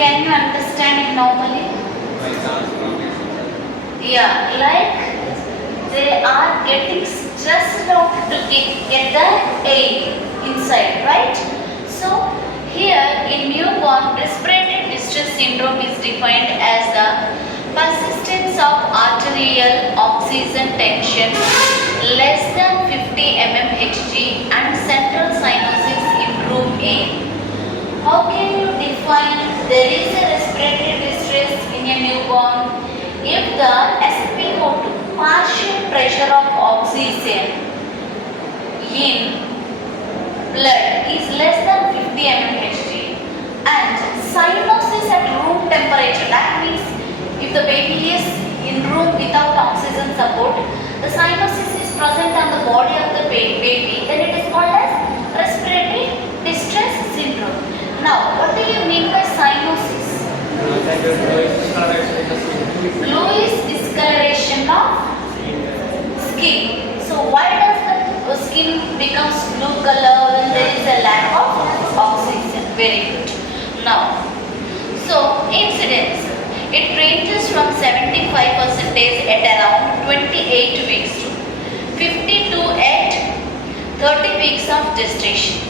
Can you understand it normally? Yeah, like they are getting stressed out to get the air inside, right? So here in newborn, respiratory distress syndrome is defined as the persistence of arterial oxygen tension less than 50 mmHg and central cyanosis in room A. How can you define there is a respiratory distress in a newborn if the SpO2 partial pressure of oxygen in blood is less than 50 mmHg and cyanosis at room temperature, that means if the baby is in room without oxygen support, the cyanosis is present on the body of the baby, then it is called as respiratory distress syndrome. Now, what do you mean by cyanosis? Bluish discoloration of skin. So why does the skin becomes blue color when there is a lack of oxygen? Very good. Now, so incidence. It ranges from 75% at around 28 weeks to 52 at 30 weeks of gestation.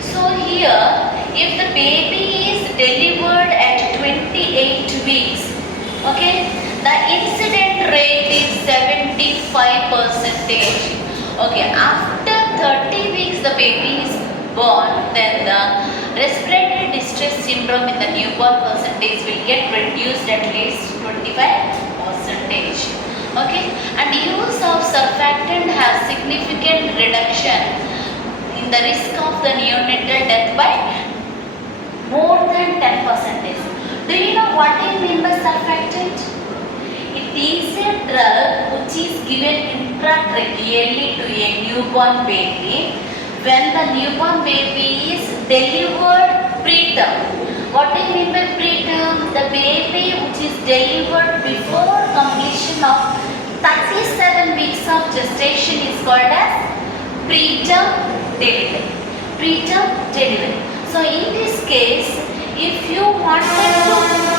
So here, if the baby is delivered at 28 weeks, okay, the incident rate is 75%. Okay, after 30 weeks the baby is born, then the respiratory distress syndrome in the newborn percentage will get reduced at least 25%. Okay, and use of surfactant has significant reduction in the risk of the neonatal death by more than 10%. Do you know what I mean by surfactant? It is a drug which is given intratracheally to a newborn baby when the newborn baby is delivered preterm. What do you mean by preterm? The baby which is delivered before completion of 37 weeks of gestation is called as preterm delivery. Preterm delivery. So in this case, if you wanted to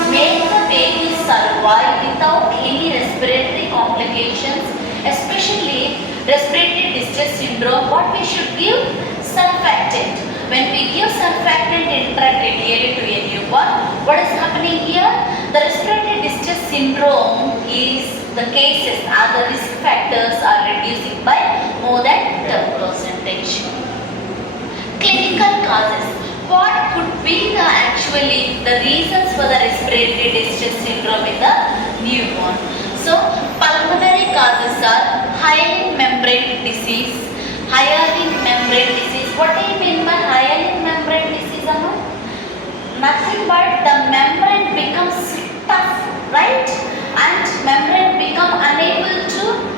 make the baby survive without any respiratory complications, especially respiratory distress syndrome, what we should give? Surfactant. When we give surfactant intratracheally to a newborn, what is happening here? The respiratory distress syndrome is the cases or the risk factors are reducing by more than 10%. Clinical causes. What could be the reasons for the respiratory distress syndrome in the newborn? So, pulmonary causes are hyaline membrane disease. Hyaline membrane disease. What do you mean by hyaline membrane disease, Anu? Nothing but the membrane becomes tough, right? And membrane become unable to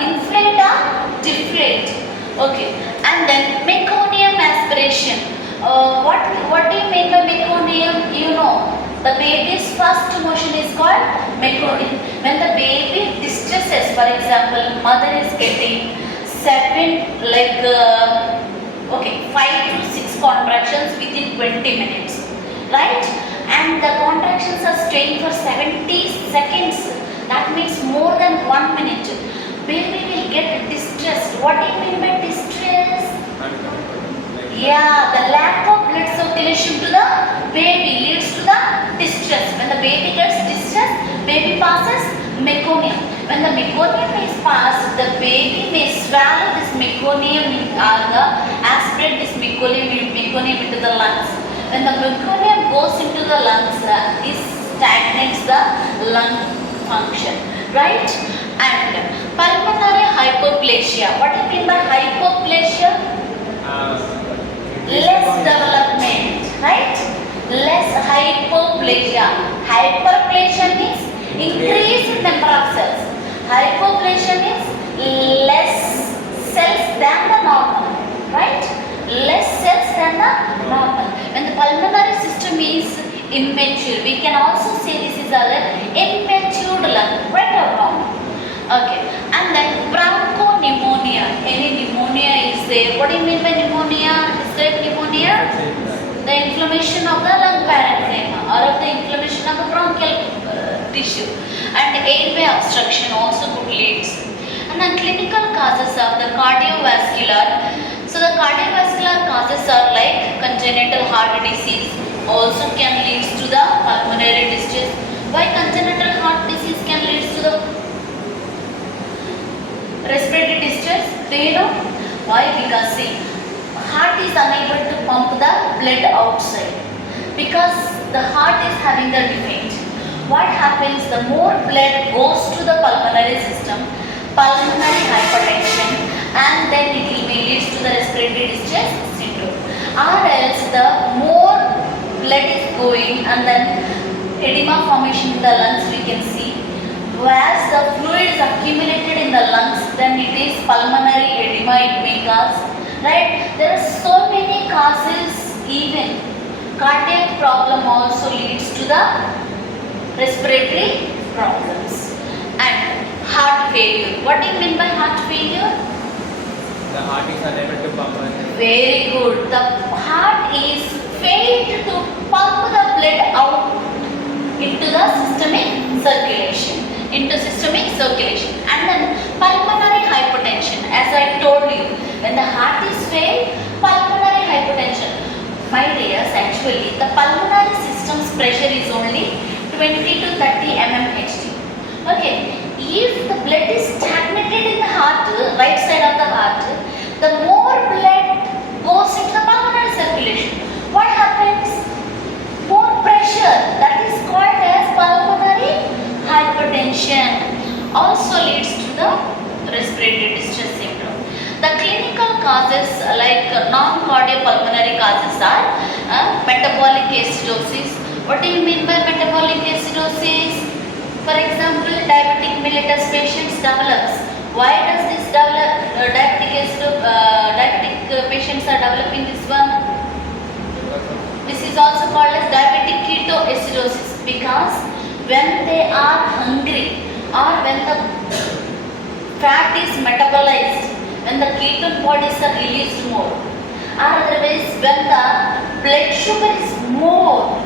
inflate or deflate. Okay, and then meconium aspiration. What do you mean by meconium? You know, the baby's first motion is called meconium. When the baby distresses, for example, mother is getting 5 to 6 contractions within 20 minutes, right? And the contractions are staying for 70 seconds. That means more than 1 minute. Baby will get distressed. What do you mean by distress? Yeah, the lack of blood circulation to the baby leads to the distress. When the baby gets distressed, baby passes meconium. When the meconium is passed, the baby may swallow this meconium or aspirate this meconium into the lungs. When the meconium goes into the lungs, it stagnates the lung function, right? And pulmonary hypoplasia. What do you mean by hypoplasia? Less development, right? Less hypoplasia. Hyperplasia means increase in number of cells. Hypoplasia means less cells than the normal, right? Less cells than the normal. When the pulmonary system is immature, we can also say this is an immature lung, right or wrong? Okay, and then bronchopneumonia. Any pneumonia is there What do you mean by pneumonia? Describe pneumonia. The inflammation of the lung parenchyma or of the inflammation of the bronchial tissue, and airway obstruction also could lead. And then clinical causes of the cardiovascular. So the cardiovascular causes are like congenital heart disease also can lead to the pulmonary distress. Why congenital heart disease can lead to the respiratory distress? Do you know why? Because see, heart is unable to pump the blood outside because the heart is having the defect. What happens? The more blood goes to the pulmonary system, pulmonary hypertension, and then it will be leads to the respiratory distress syndrome. Or else the more blood is going and then edema formation in the lungs we can see. Whereas the fluid is accumulated in the lungs, then it is pulmonary edema it may cause. Right? There are so many causes. Even cardiac problem also leads to the respiratory problems. And heart failure. What do you mean by heart failure? The heart is unable to pump. Very good. The heart is failed to pump the blood out into the systemic circulation. And then pulmonary hypertension. As I told you, when the heart is failed, pulmonary hypertension. My dears, actually the pulmonary system's pressure is only 20 to 30 mmHg. Okay, if the blood is stagnated in the heart, right side of the heart, the more blood goes into the pulmonary circulation. What happens? More pressure. That is called as pulmonary hypertension. Also leads to the respiratory distress syndrome. The clinical causes like non-cardiopulmonary causes are metabolic acidosis. What do you mean by metabolic acidosis? For example, diabetic mellitus patients develops. Why does this develop? Diabetic patients are developing this one. This is also called as diabetic ketoacidosis because when they are hungry or when the fat is metabolized, when the ketone bodies are released more, or otherwise when the blood sugar is more.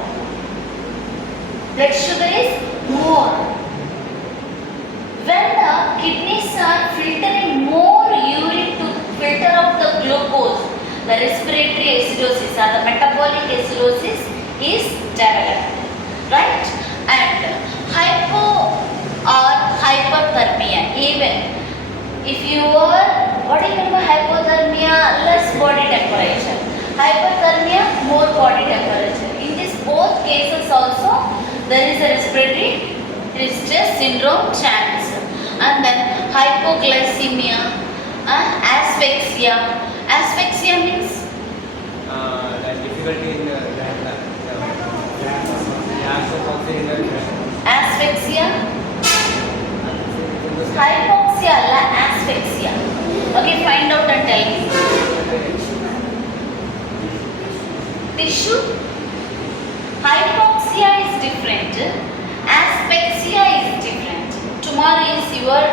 When the kidneys are filtering more urine to filter out the glucose, the respiratory acidosis or the metabolic acidosis is developed, right? And hypo or hyperthermia. Even if you are, what do you mean by hypothermia? Less body temperature. Hyperthermia, more body temperature. In these both cases also there is a respiratory distress syndrome chance. And then hypoglycemia, asphyxia. Asphyxia means The difficulty in asphyxia, hypoxia, asphyxia. Okay, find out and tell me. Tissue. Hypoxia is different. Asphyxia is different. Tomorrow is your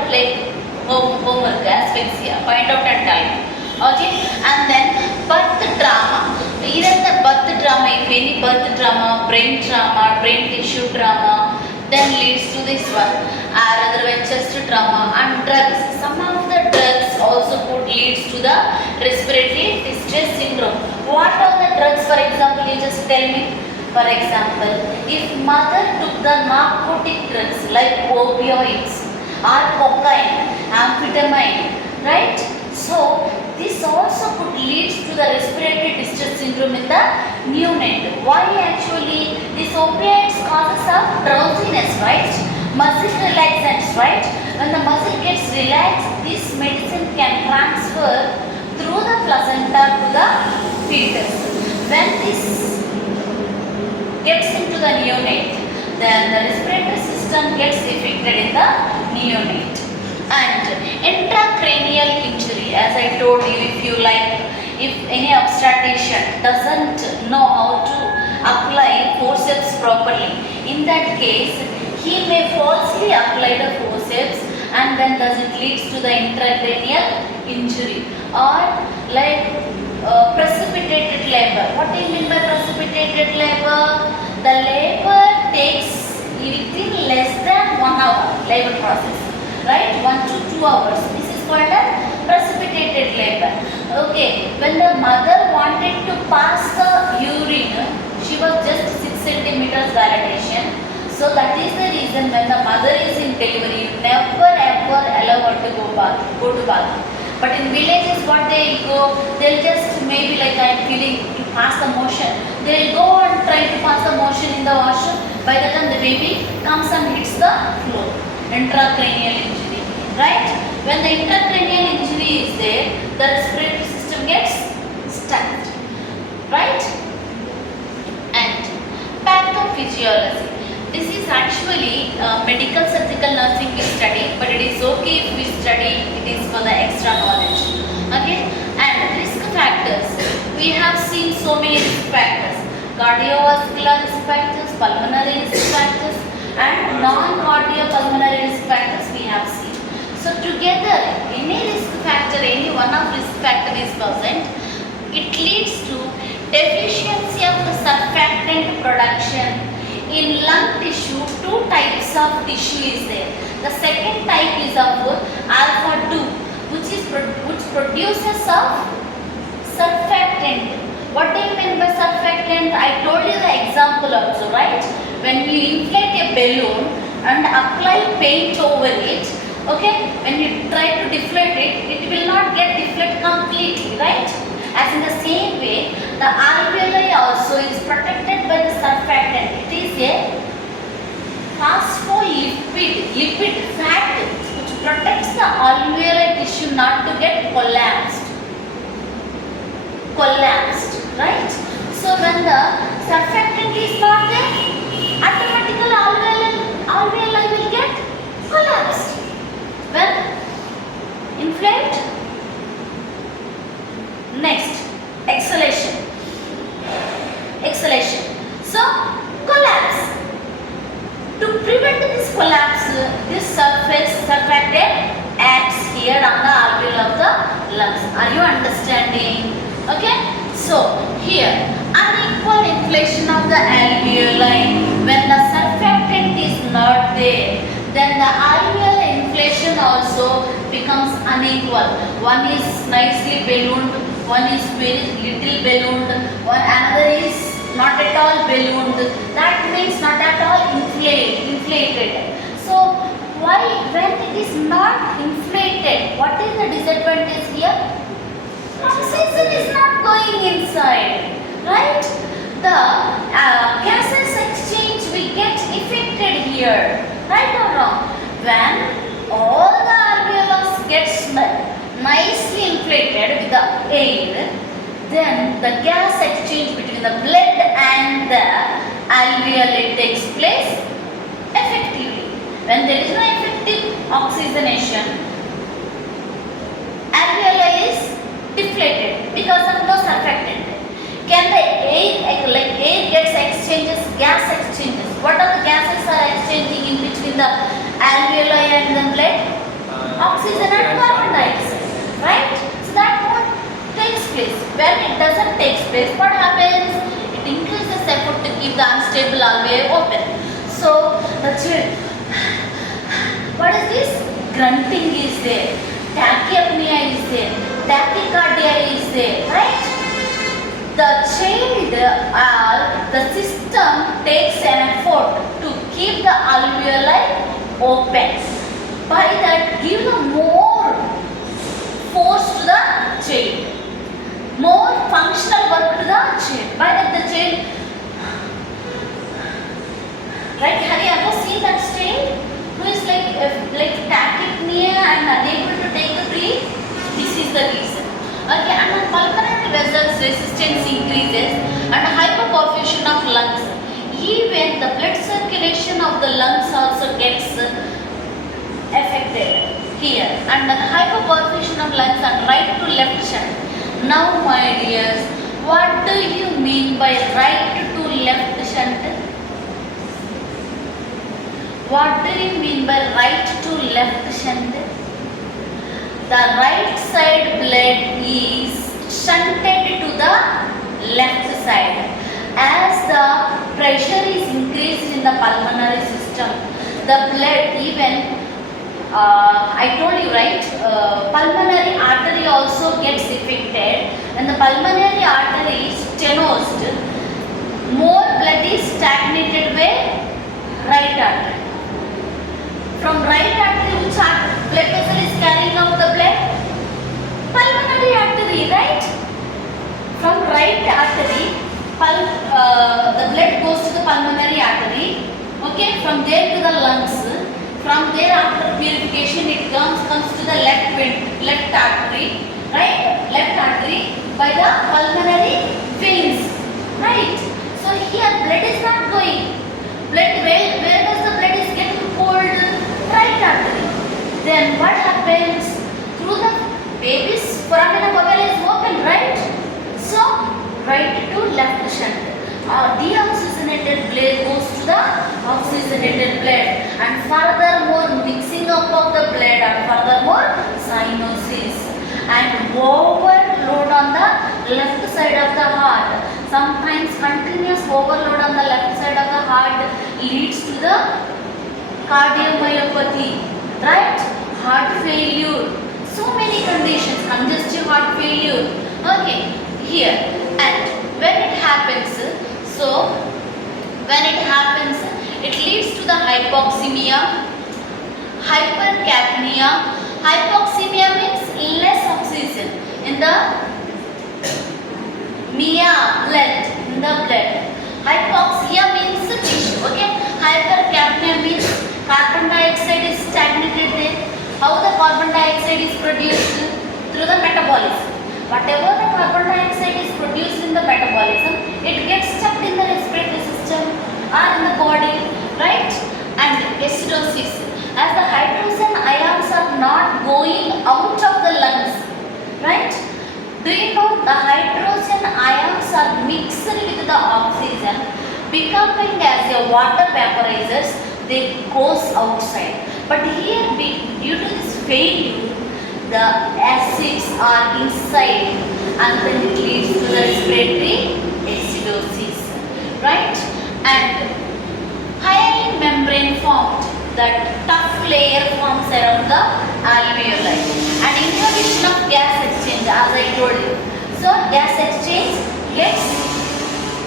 homework. Asphyxia. Find out and tell me. Okay, and then birth trauma. Either the birth trauma, if any birth trauma, brain tissue trauma, then leads to this one, or otherwise chest trauma. And drugs. Some of the drugs also could leads to the respiratory distress syndrome. What are the drugs? For example, you just tell me. For example, if mother took the narcotic drugs like opioids or cocaine, amphetamine, right? So this also could lead to the respiratory distress syndrome in the neonate. Why actually? These opioids causes of drowsiness, right? Muscle relaxants, right? When the muscle gets relaxed, this medicine can transfer through the placenta to the fetus. When this gets into the neonate, then the respiratory system gets affected in the neonate. And intracranial injury, as I told you, if any obstetrician doesn't know how to apply forceps properly, in that case he may falsely apply the forceps and then thus it leads to the intracranial injury. Or like precipitated labor. What do you mean by precipitated labor? The labor takes within less than 1 hour labor process, right? 1 to 2 hours. This is called a precipitated labor. Okay, when the mother wanted to pass the urine, she was just 6 centimeters dilatation. So that is the reason when the mother is in delivery, never ever allow her to go to bathroom. But in villages, what they'll go, they'll just maybe like I'm feeling to pass the motion. They'll go and try to pass the motion in the washroom. By the time the baby comes and hits the floor, intracranial injury, right? When the intracranial injury is there, the respiratory system gets stuck, right? And pathophysiology. This is actually medical surgical nursing we study, but it is okay if we study, it is for the extra knowledge. Okay, and risk factors. We have seen so many risk factors: cardiovascular risk factors, pulmonary risk factors, and non-cardiopulmonary risk factors we have seen. So together, any risk factor, any one of risk factor is present, it leads to deficiency of the surfactant production. In lung tissue, 2 types of tissue is there. The second type is of alpha 2, which produces of surfactant. What do you mean by surfactant? I told you the example also, right? When you inflate a balloon and apply paint over it, okay, when you try to deflate it, it will not get deflated completely, right? As in the same way, the alveoli also is protected by the surfactant. It is a phospholipid fat which protects the alveolar tissue not to get collapsed, right? So when the surfactant is not there, automatically alveoli will get collapsed. When inflamed. Next, exhalation. So, collapse. To prevent this collapse, this surfactant acts here on the alveoli of the lungs. Are you understanding? Okay. So, here, unequal inflation of the alveoli. When the surfactant is not there, then the alveolar inflation also becomes unequal. One is nicely ballooned, one is very little ballooned, another is not at all ballooned. That means not at all inflated. So why, when it is not inflated, what is the disadvantage here? Oxygen is not going inside, right? The gases exchange will get affected here, right or wrong? When all the alveolus gets nicely inflated with the air, then the gas exchange between the blood and the alveoli takes place effectively. When there is no effective oxygenation, alveoli is deflated because of no surfactant. Can the air, like air gets exchanges, gas exchanges? What are the gases are exchanging in between the alveoli and the blood? Oxygen and carbon dioxide, right? So that what takes place. When it doesn't take place, what happens? It increases effort to keep the unstable alveoli open. So the child, what is this? Grunting is there, tachypnea is there, tachycardia is there, right? The child the system takes an effort to keep the alveoli open. By that, give more force to the child, more functional work to the child. By that, the child, right? Have you ever seen that child who is like tachypnea and unable to take a breath? This is the reason. Okay, and when pulmonary vessels resistance increases and hyperperfusion of lungs, even the blood circulation of the lungs also gets affected here, and the hyperperfusion of lungs and right to left shunt. Now, my dears, what do you mean by right to left shunt? What do you mean by right to left shunt? The right side blood is shunted to the left side. As the pressure is increased in the pulmonary system, the blood even I told you right, pulmonary artery also gets affected. When the pulmonary artery is stenosed, more blood is stagnated where? Right artery. From right artery, which blood vessel is carrying out the blood? Pulmonary artery, right? From right artery, the blood goes to the pulmonary artery. Okay, from there to the lungs. From there, after purification, it comes to the left artery, right? Left artery by the pulmonary veins, right? So here blood is not going. Blood, where does the blood is getting pulled? Right artery. Then what happens? Through the baby's foramina bubble is open, right? So right to left shunt. Deoxygenated blood goes to the oxygenated blood, and furthermore mixing up of the blood, and furthermore cyanosis and overload on the left side of the heart. Sometimes continuous overload on the left side of the heart leads to the cardiomyopathy, right? Heart failure, so many conditions, congestive heart failure. Okay, here, and when it happens, it leads to the hypoxemia, hypercapnia. Hypoxemia means less oxygen in the blood. Hypoxia means tissue. Okay. Hypercapnia means carbon dioxide is stagnated there. How the carbon dioxide is produced? Through the metabolism. Whatever the carbon dioxide is produced in the metabolism, it gets stuck in the respiratory system or in the body, right? And acidosis. As the hydrogen ions are not going out of the lungs, right? Do you know the hydrogen ions are mixed with the oxygen, becoming as a water vaporizers, they goes outside. But here, due to this failure, the acids are inside, and then it leads to the respiratory acidosis, right? And hyaline membrane formed, that tough layer forms around the alveoli, and inhibition of gas exchange, as I told you. So gas exchange gets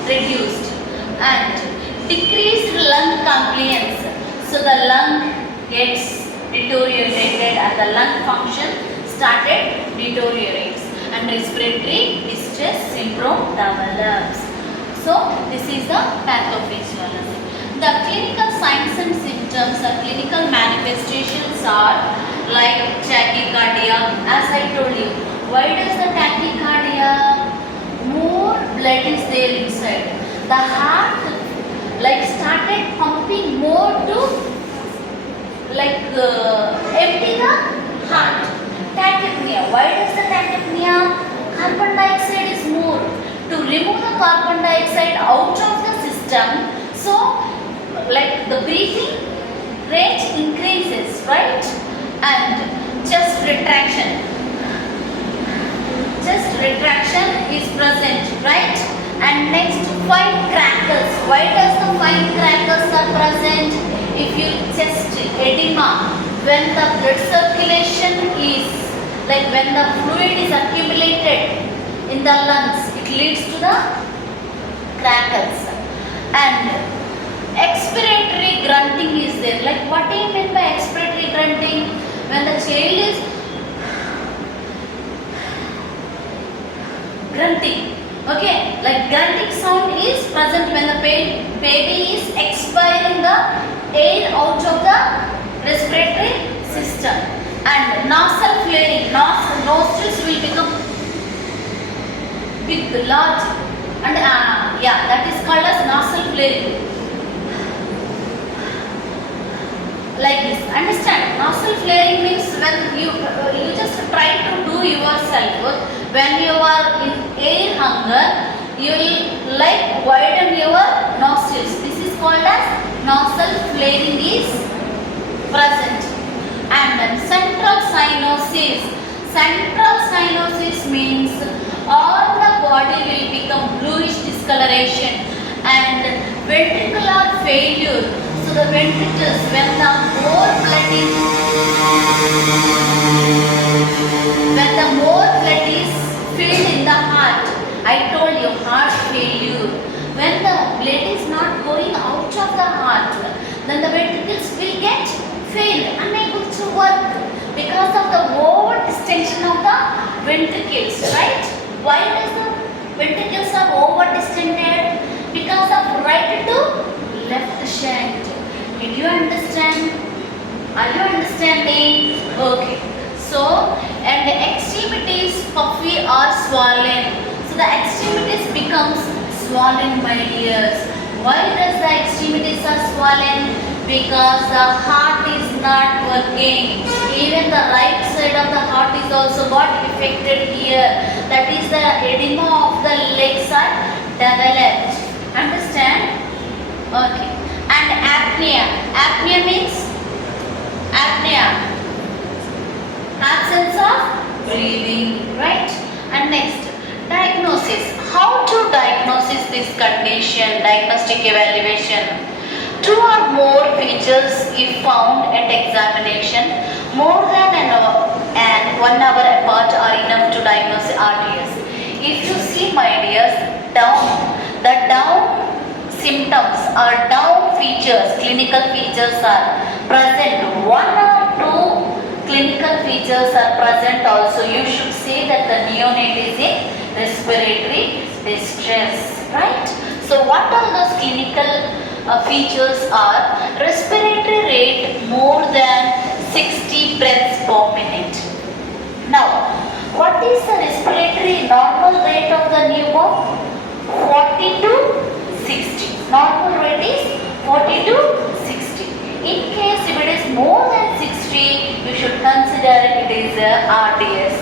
reduced, and decreased lung compliance. So the lung gets deteriorated, and the lung function started deteriorates, and respiratory distress syndrome develops. So this is the pathophysiology. The clinical signs and symptoms, the clinical manifestations are like tachycardia. As I told you, why does the tachycardia? More blood is there inside. The heart started pumping more to empty the heart. Tachypnea. Why does the tachypnea? Carbon dioxide is more. To remove the carbon dioxide out of the system, so the breathing rate increases, right? And chest retraction. Chest retraction is present, right? And next, fine crackles. Why does the fine crackles are present? If you chest edema, when the blood circulation is when the fluid is accumulated in the lungs, it leads to the crackles. And expiratory grunting is there. What do you mean by expiratory grunting? When the child is grunting, okay, grunting sound is present when the baby is expiring the air out of the respiratory system. And nasal flaring, nostrils will become big, large, and that is called as nasal flaring. Like this. Understand? Nasal flaring means when you just try to do yourself. When you are in air hunger, you will widen your nostrils. This is called as nasal flaring is present. And then central cyanosis. Central cyanosis means all the body will become bluish discoloration and ventricular failure. So the ventricles, when the more blood is filled in the heart, I told you heart failure. When the blood is not going out of the heart, then the ventricles will get failed, unable to work because of the over distension of the ventricles, right? Why does the ventricles are over distended? Because of right to left shunt. Did you understand? Are you understanding? Okay. So, and the extremities puffy or swollen. So the extremities becomes swollen, my dears. Why does the extremities are swollen? Because the heart is not working. Even the right side of the heart is also got affected here. That is the edema of the legs are developed. Understand? Okay. And apnea. Apnea means absence of breathing, right? And next, diagnosis. How to diagnose this condition? Diagnostic evaluation. 2 or more features if found at examination more than an hour and 1 hour apart are enough to diagnose RDS. If you see, my dears, the down symptoms or down features, clinical features are present, 1 or 2 clinical features are present also, you should say that the neonate is in respiratory distress, right? So what are those clinical features are? Respiratory rate more than 60 breaths per minute. Now, what is the respiratory normal rate of the newborn? 40 to 60. Normal rate is 40 to 60. In case if it is more than 60, you should consider it is a RDS.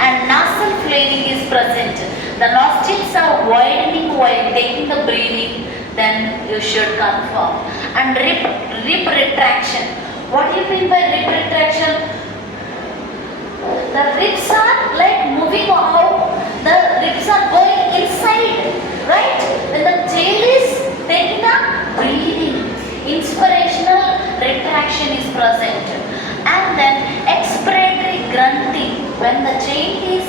And nasal flaring is present. The nostrils are widening while taking the breathing, then you should confirm. And rib retraction. What do you mean by rib retraction? The ribs are like moving out. The ribs are going inside, right? When the tail is taking up breathing, inspirational retraction is present. And then expiratory grunting. When the child is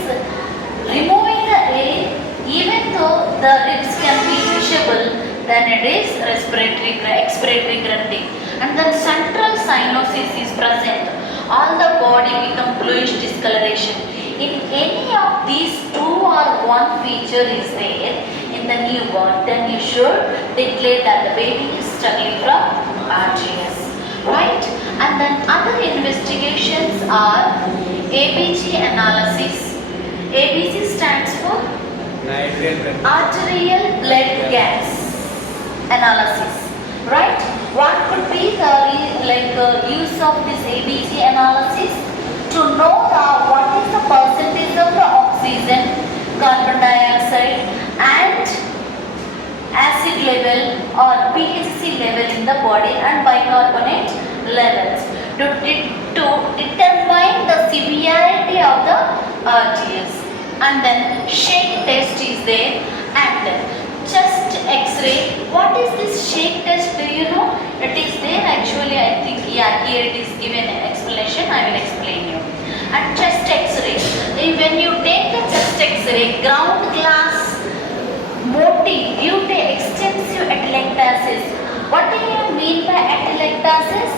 removing the air, even though the ribs can be visible, then it is expiratory grunting. And then central cyanosis is present. All the body become bluish discoloration. If any of these 2 or 1 feature is there in the newborn, then you should declare that the baby is struggling from RGS, right? And then other investigations are ABG analysis. ABG stands for arterial blood gas analysis, right? What could be the use of this ABG analysis? To know what is the percentage of the oxygen, carbon dioxide and acid level or pH level in the body and bicarbonate levels to determine the severity of the RGS. And then shake test is there and chest x-ray. What is this shake test? Do you know? It is there actually, I think, yeah, here it is given an explanation. I will explain you. And chest x-ray. When you take the chest x-ray, ground glass motive due to extensive atelectasis. What do you mean by atelectasis?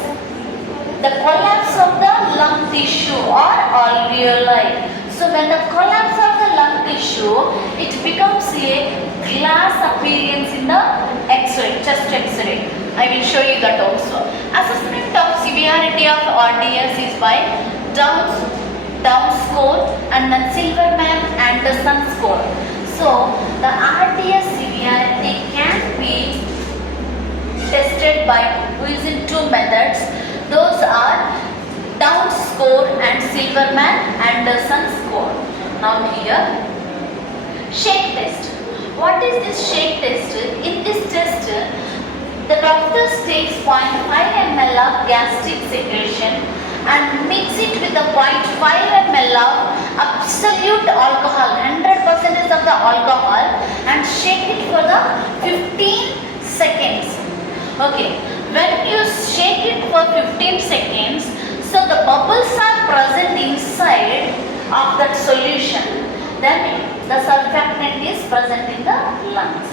The collapse of the lung tissue or alveoli. So when the collapse of the lung tissue, it becomes a glass appearance in the X-ray, chest X-ray. I will show you that also. Assessment of severity of RDS is by Down score and then Silverman Anderson score. So the RDS severity can be tested by using 2 methods. Those are Down score and Silverman Anderson score. Now here, shake test. What is this shake test? In this test, the doctor takes 0.5 ml of gastric secretion and mix it with the 0.5 ml ml of absolute alcohol, 100% of the alcohol, and shake it for the 15 seconds. Okay, when you shake it for 15 seconds, so the bubbles are present inside of that solution, then the surfactant is present in the lungs.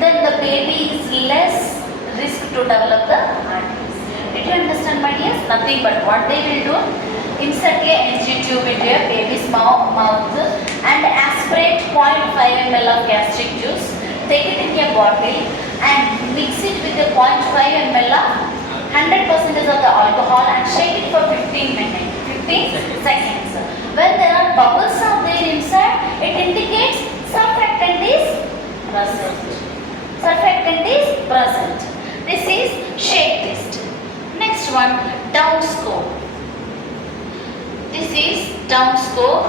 Then the baby is less risk to develop the arteries. Did you understand, my dears? Nothing but what they will do, insert a NG tube into a baby's mouth and aspirate 0.5 ml of gastric juice, take it in a bottle and mix it with a 0.5 ml of 100% of the alcohol and shake it for 15 minutes, 15 seconds. When there are bubbles are there inside, it indicates surfactant is present. Surfactant is present. This is shake test. Next one, down score. This is down score.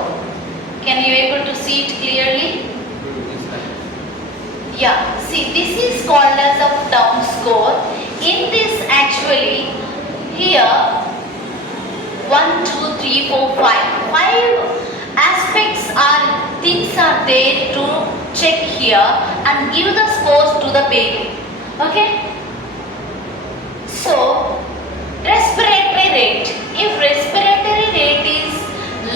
Can you able to see it clearly? Yeah, see, this is called as a down score. In this actually, here 1, 2, 3, 4, 5. 5 aspects are things are there to check here and give the scores to the baby. Okay? So, respiratory rate. If respiratory rate is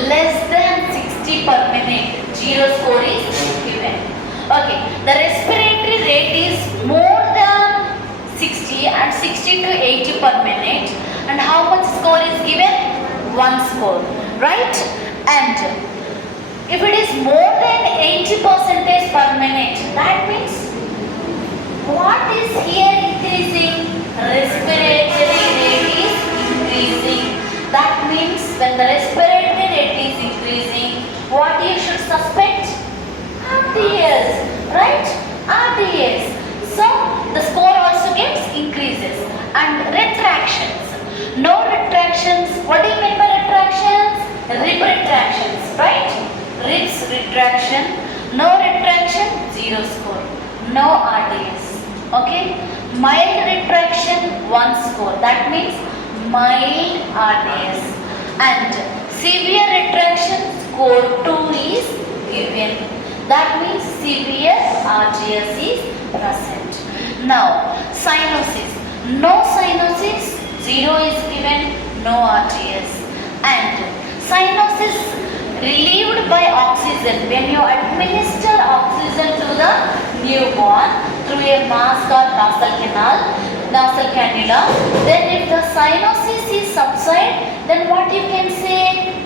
less than 60 per minute, 0 score is given. Okay, the respiratory rate is more than 60 and 60 to 80 per minute, and how much score is given? 1 score, right? And if it is more than 80% per minute, that means what is here increasing? Respiratory rate is increasing. That means when the respiratory rate is increasing, what you should suspect? RDS, right? RDS. So the score also gets increases. And retractions. No retractions. What do you mean by retractions? Rib retractions, right? Ribs retraction. No retraction, 0 score. No RDS. Okay? Mild retraction, 1 score. That means mild RDS. And severe retraction, score 2 is given. That means severe RGS is present. Now, cyanosis. No cyanosis, 0 is given, no RGS. And cyanosis relieved by oxygen. When you administer oxygen to the newborn through a mask or nasal cannula, then if the cyanosis is subside, then what you can say?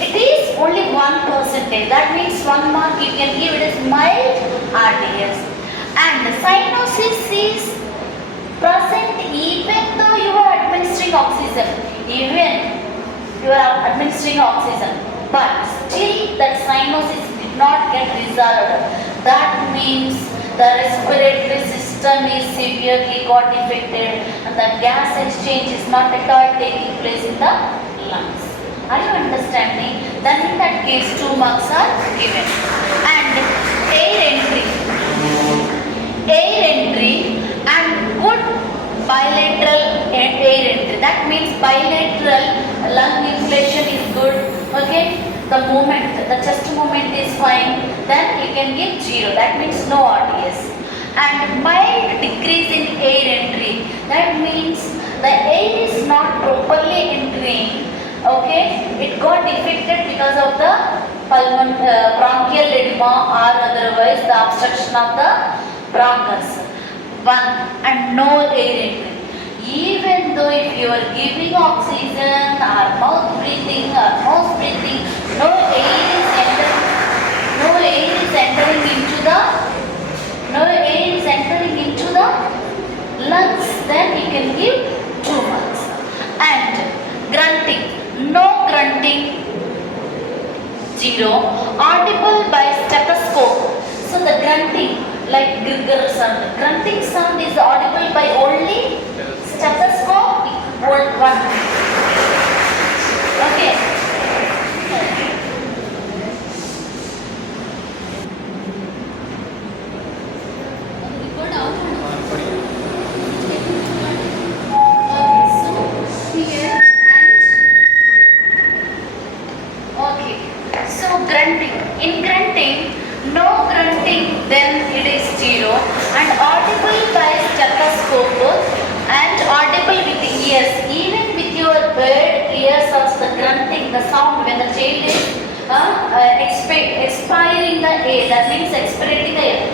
It is only 1%. That means 1 mark you can give it as mild RDS. And cyanosis is present even though you are administering oxygen. Even you are administering oxygen, but still that cyanosis did not get resolved. That means the respiratory system is severely got affected and the gas exchange is not at all taking place in the lungs. Are you understanding? Then in that case 2 marks are given. And air entry. Air entry and good bilateral air entry. That means bilateral lung inflation is good. Okay? The movement, the chest movement is fine. Then you can give 0. That means no RDS. And mild decrease in air entry. That means the air is not properly entering. Okay, it got defected because of the bronchial edema or otherwise the obstruction of the bronchus. 1 and no air entry. Even though if you are giving oxygen or mouth breathing, no air is entering into the lungs, then you can give 2 marks. And grunting. No grunting, 0. Audible by stethoscope. So the grunting, like grr sound. Grunting sound is audible by only stethoscope, 1. Okay. expirating the sound when the child is expiring the air, that means expirating the air.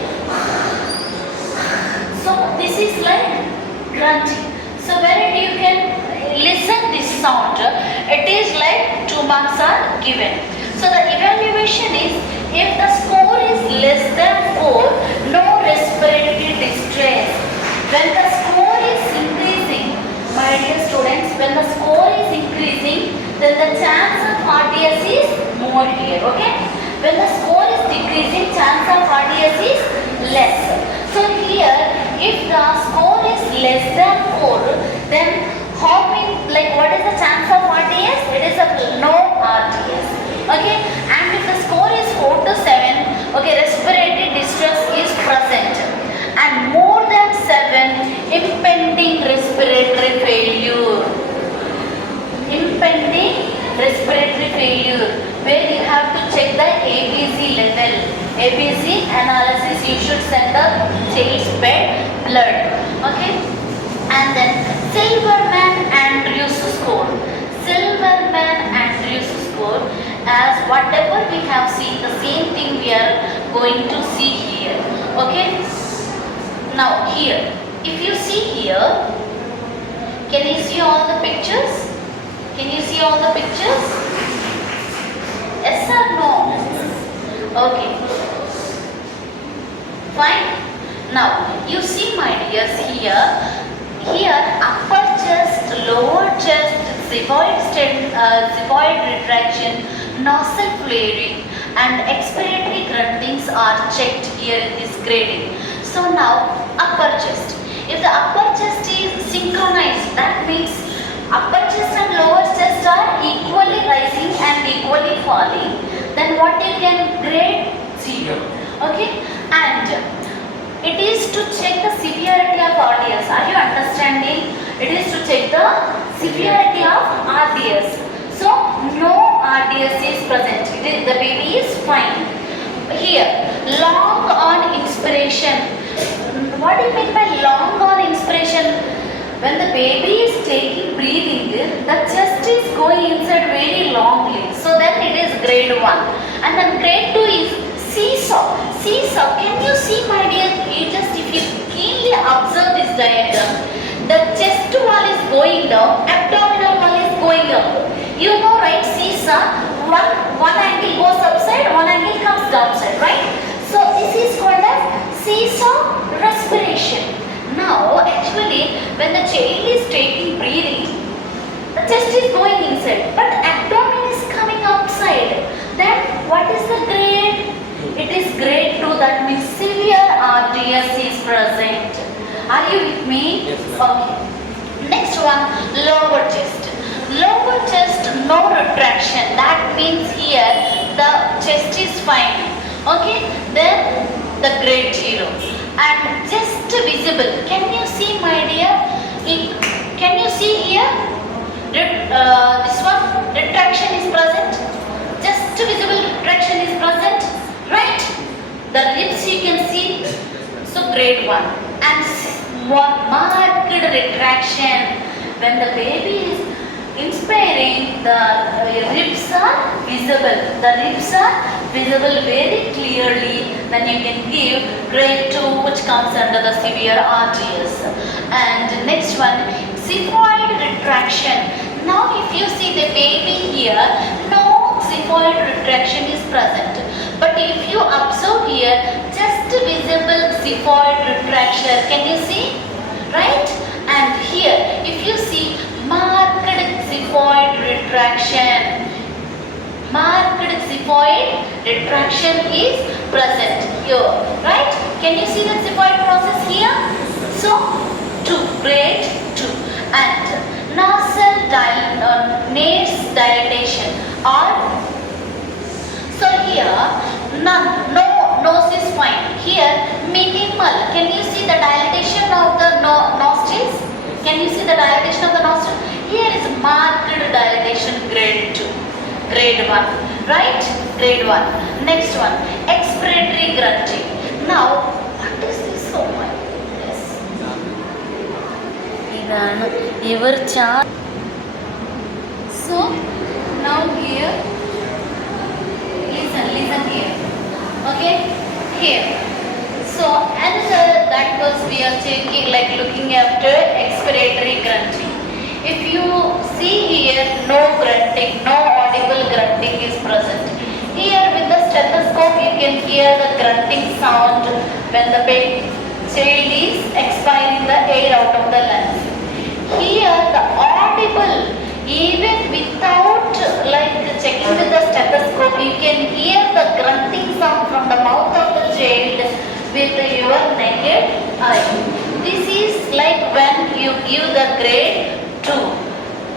So this is like grunting. So wherein you can listen this sound, it is like 2 marks are given. So the evaluation is, if the score is less than 4, no respiratory distress. When the score is increasing, my dear students, when the score is increasing, then the chance of RDS is more here, okay? When the score is decreasing, chance of RDS is less. So here, if the score is less than 4, then how many, like what is the chance of RDS? It is a no RDS, okay? And if the score is 4 to 7, okay, respiratory distress is present. And more than 7, impending respiratory failure. Impending respiratory failure, where you have to check the ABC level. ABC analysis, you should send the child's blood, okay? And then Silverman Andrews score. Silverman Andrews score, as whatever we have seen, the same thing we are going to see here, okay? Now here, if you see here, can you see all the pictures? Can you see all the pictures? Yes or no? Okay. Fine. Now, you see my dears here upper chest, lower chest, xiphoid retraction, nasal flaring and expiratory gruntings are checked here in this grading. So now, upper chest. If the upper chest is synchronized, that means upper chest and lower chest are equally rising and equally falling, then what you can grade 0, okay? And it is to check the severity of RDS. Are you understanding? It is to check the severity of RDS. So no RDS is present. The baby is fine. Here, long on inspiration. What do you mean by long on inspiration? When the baby is taking breathing, the chest is going inside very longly. So then it is grade 1. And then grade 2 is seesaw. Seesaw. Can you see, my dear? If you keenly observe this diagram, the chest wall is going down, abdominal wall is going up. You know, right? Seesaw. One angle goes upside, one angle comes downside, right? So this is called as seesaw respiration. Now, actually, when the child is taking breathing, the chest is going inside, but abdomen is coming outside. Then, what is the grade? It is grade 2, that means severe RDS is present. Are you with me? Yes, okay. Next one, lower chest. Lower chest, no retraction. That means here, the chest is fine. Okay, then the grade 0. And just visible. Can you see, my dear? Can you see here? This one, retraction is present. Just visible retraction is present, right? The lips you can see. So grade 1. And marked retraction. When the baby is inspiring, the ribs are visible. The ribs are visible very clearly. Then you can give grade 2, which comes under the severe RDS. And next one, xiphoid retraction. Now if you see the baby here, no xiphoid retraction is present. But if you observe here, just visible xiphoid retraction. Can you see? Right? And here, if you see, marked xiphoid retraction. Marked xiphoid retraction is present here, right? Can you see the xiphoid process here? So, 2, grade 2. And nasal dilatation or, so here, none, no nose is fine. Here, minimal. Can you see the dilatation of the nostrils? Can you see the dilatation of the nostrils? Here is marked dilatation, grade 2. Grade 1, right? Grade 1. Next one, expiratory grunting. Now, what is this? Oh my goodness. So, now here Okay. So another that was we are checking like looking after expiratory grunting. If you see here, no grunting, no audible grunting is present. Here with the stethoscope you can hear the grunting sound when the child is expiring the air out of the lungs. Here the audible, even without like checking with the stethoscope, you can hear the grunting sound from the mouth of the child with your naked eye. This is like when you give the grade 2.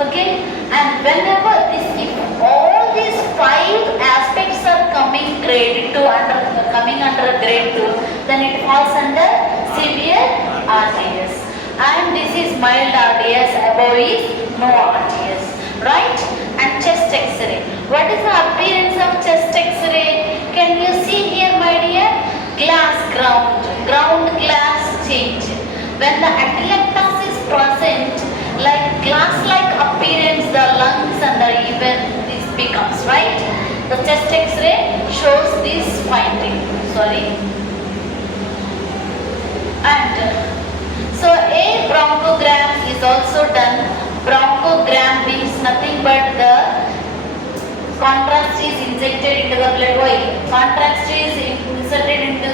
Okay, and whenever if all these 5 aspects are coming grade 2 coming under grade 2, then it falls under severe RDS. And this is mild RDS, above is no RDS, right? And chest X-ray. What is the appearance of chest X-ray? Can you see here, my dear? Glass ground glass change. When the atelectasis is present, like glass-like appearance, the lungs and the even this becomes, right? The chest X-ray shows this finding. Sorry. And so a bronchogram is also done. Bronchogram means nothing but the contrast is injected into the blood. Why? Contrast is injected into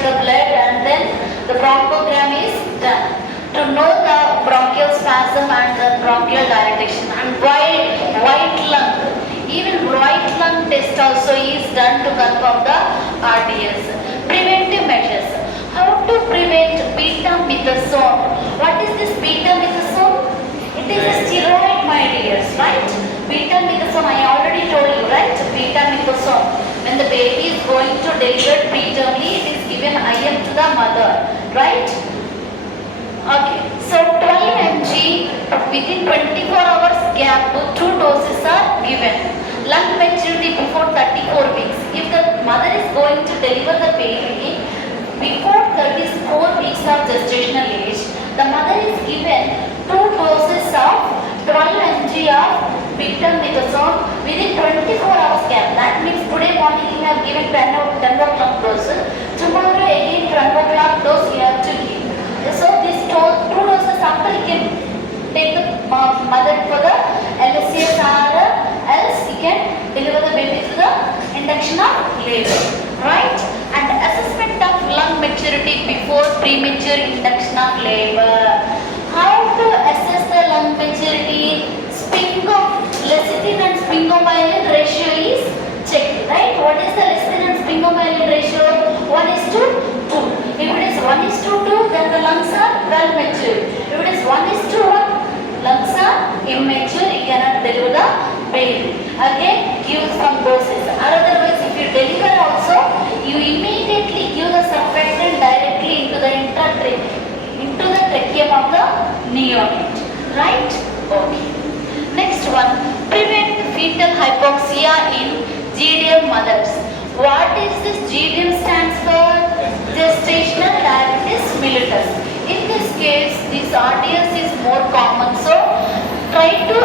the blood, and then the bronchogram is done to know the bronchial spasm and the bronchial dilatation. And white lung, even white lung test also is done to confirm the RDS. Preventive measures. How to prevent betamethasone? What is this betamethasone? It is a steroid, my dears, right? Betamethasone, I already told you, right? Betamethasone. When the baby is going to deliver pretermly, it is given IM to the mother, right? Okay, so 12 mg within 24 hours gap, 2 doses are given. Lung maturity before 34 weeks. If the mother is going to deliver the baby before 34 weeks of gestational age, the mother is given 2 doses of 12 mg of betamethasone within 24 hours gap. That means today morning you have given 10 o'clock dose, tomorrow again 12 o'clock dose you have to give. So these 2 doses after you can take the mother for the LSCS or else you can deliver the baby through the induction of labor, right? And assessment of lung maturity before premature induction of labor. How to assess the lung maturity? Lecithin and sphingomyelin ratio is checked, right? What is the lecithin and sphingomyelin ratio? 1:2. If it is 1:2, then the lungs are well matured. If it is 1:1, lungs are immature, you cannot deliver the baby. Again, give some doses. Otherwise, if you deliver also, you immediately give the surfactant directly into the tracheum of the neonate, right? Okay. Next one, prevent fetal hypoxia in GDM mothers. What is this? GDM stands for gestational diabetes mellitus. In this case, this RDS is more common. So, try to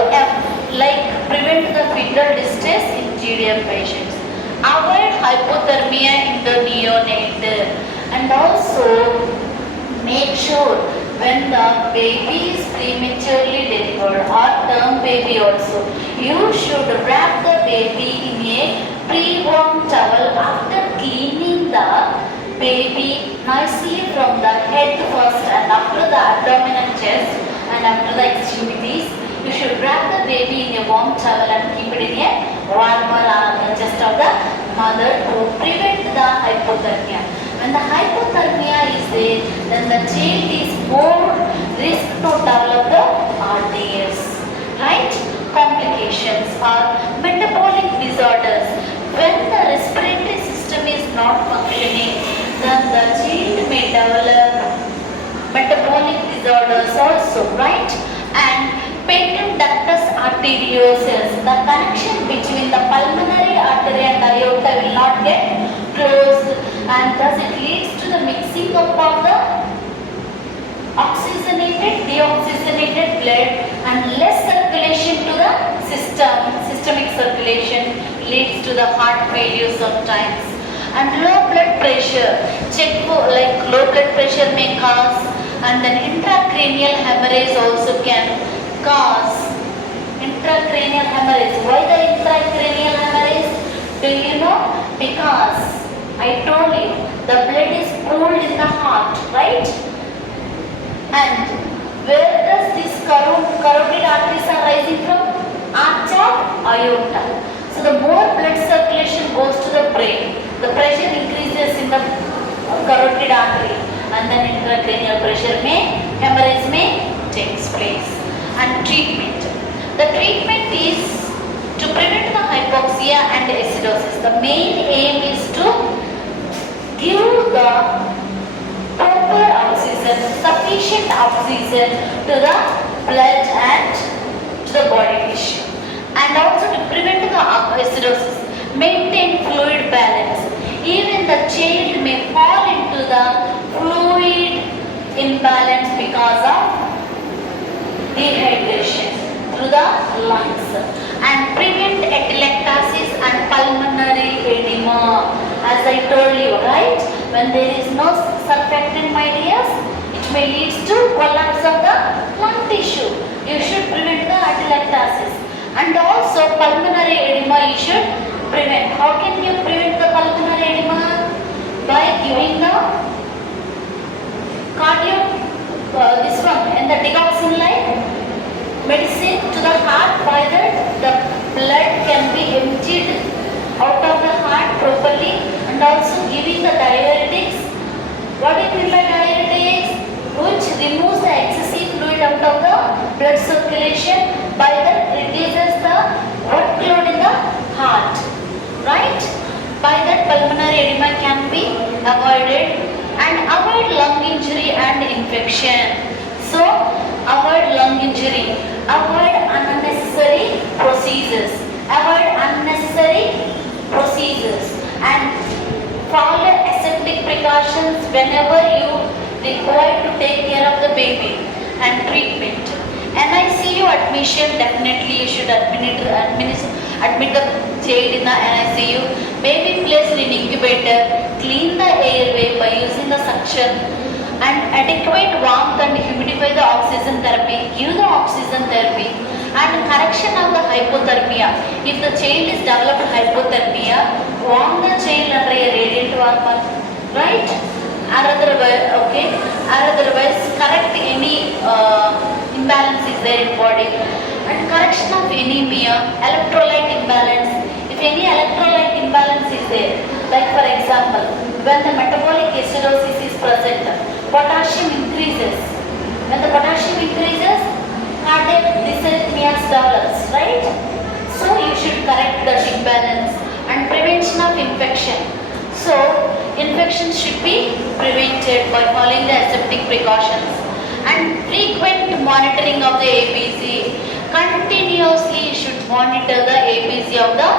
prevent the fetal distress in GDM patients. Avoid hypothermia in the neonate, and also make sure when the baby is prematurely delivered or term baby also, you should wrap the baby in a pre-warm towel after cleaning the baby nicely from the head first and after the abdomen and chest and after the extremities. You should wrap the baby in a warm towel and keep it in a warmer chest of the mother to prevent the hypothermia. When the hypothermia is there, then the child is more risk to develop the RDS, right? Complications are metabolic disorders. When the respiratory system is not functioning, then the child may develop metabolic disorders also, right? And patent ductus arteriosus, the connection between the pulmonary artery and aorta will not get closed, and thus it leads to the mixing up of the oxygenated, deoxygenated blood and less circulation to the system. Systemic circulation leads to the heart failure sometimes. And low blood pressure, check for like low blood pressure may cause, and then intracranial hemorrhage also can cause intracranial hemorrhage. Why the intracranial hemorrhage? Do you know? Because I told you the blood is pooled in the heart, right? And where does this carotid arteries are rising from? Arch of aorta. So the more blood circulation goes to the brain, the pressure increases in the carotid artery, and then intracranial pressure hemorrhage may takes place. And treatment. The treatment is to prevent the hypoxia and acidosis. The main aim is to give the proper oxygen, sufficient oxygen to the blood and to the body tissue. And also to prevent the acidosis, maintain fluid balance. Even the child may fall into the fluid imbalance because of dehydration through the lungs, and prevent atelectasis and pulmonary edema. As I told you, right? When there is no surfactant, my dears, it may lead to collapse of the lung tissue. You should prevent the atelectasis. And also pulmonary edema you should prevent. How can you prevent the pulmonary edema? By giving the cardio, this one, and the digoxin like medicine to the heart, by that the blood can be emptied out of the heart properly, and also giving the diuretics. What do you mean by diuretics? Which removes the excessive fluid out of the blood circulation, by that reduces the workload in the heart, right? By that pulmonary edema can be avoided. And avoid lung injury and infection. So avoid lung injury, avoid unnecessary procedures, and follow aseptic precautions whenever you require to take care of the baby. And treatment. NICU admission, definitely you should admit the child in the NICU. Baby placed in incubator, clean the airway by using the suction, and adequate warmth and humidify the oxygen therapy, give the oxygen therapy. And correction of the hypothermia. If the child is developed hypothermia, warm the child under a radiant warmer, right? Or otherwise correct any imbalance is there in body. And correction of anemia, electrolyte imbalance. If any electrolyte imbalance is there, like for example, when the metabolic acidosis is present, potassium increases. When the potassium increases, cardiac dysarrhythmias develops, right? So you should correct that imbalance. And prevention of infection. So infections should be prevented by following the aseptic precautions. And frequent monitoring of the ABC. Continuously you should monitor the ABC of the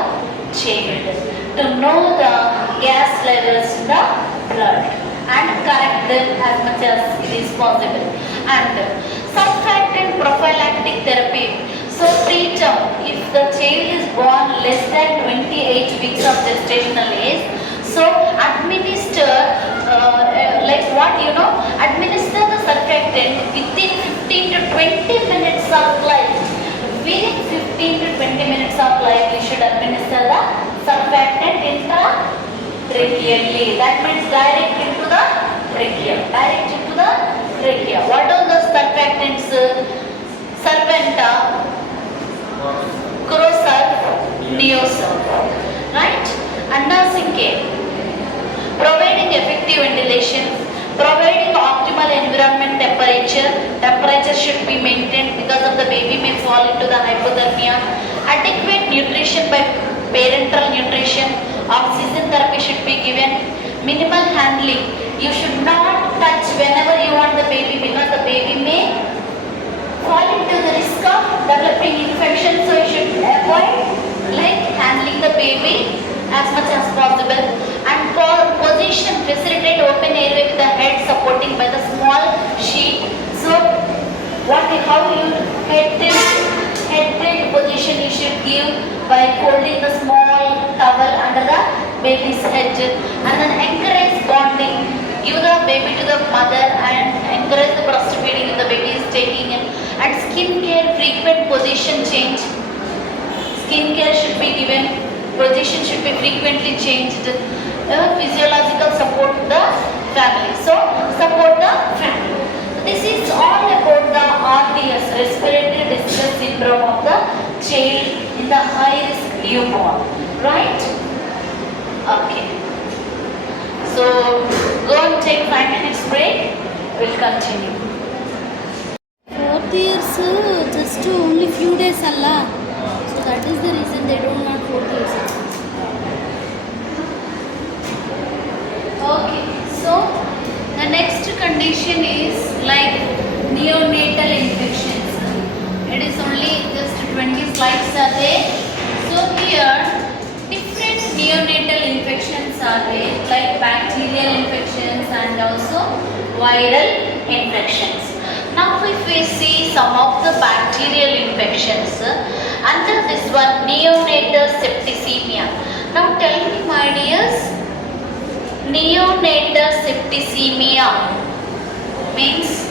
child to know the gas levels in the blood and correct them as much as it is possible. And surfactant prophylactic therapy. So preterm, if the child is born less than 28 weeks of gestational age, so administer administer the surfactant within 15 to 20 minutes of life. Within 15 to 20 minutes of life, you should administer the surfactant intratracheally. That means direct into the trachea. What are the surfactants? Serpenta, Crossurf, Neosurf, right? And nursing care, providing effective ventilation, providing optimal environment temperature. Temperature should be maintained because of the baby may fall into the hypothermia. Adequate nutrition by parenteral nutrition. Oxygen therapy should be given. Minimal handling. You should not touch whenever you want the baby, because the baby may fall into the risk of developing infection. So you should avoid handling the baby as much as possible. And position, facilitate open airway with the head supporting by the small sheet. So how you head tilt position you should give by folding the small towel under the baby's head, and then encourage bonding. Give the baby to the mother and encourage the breastfeeding if the baby is taking it. And skin care, frequent position change. Skin care should be given, position should be frequently changed. Physiological support the family. So support the family. This is all about the RDS, respiratory distress syndrome of the child in the high risk newborn. Right? Okay. So go and take 5 minutes break. We'll continue. 4th years just only few days Allah. So that is the reason they don't want 4th years. Okay. So the next condition is like neonatal infections. It is only just 20 slides are there. So here different neonatal infections are there, like bacterial infections and also viral infections. Now if we see some of the bacterial infections, under this one neonatal septicemia. Now tell me my dears, neonatal septicemia means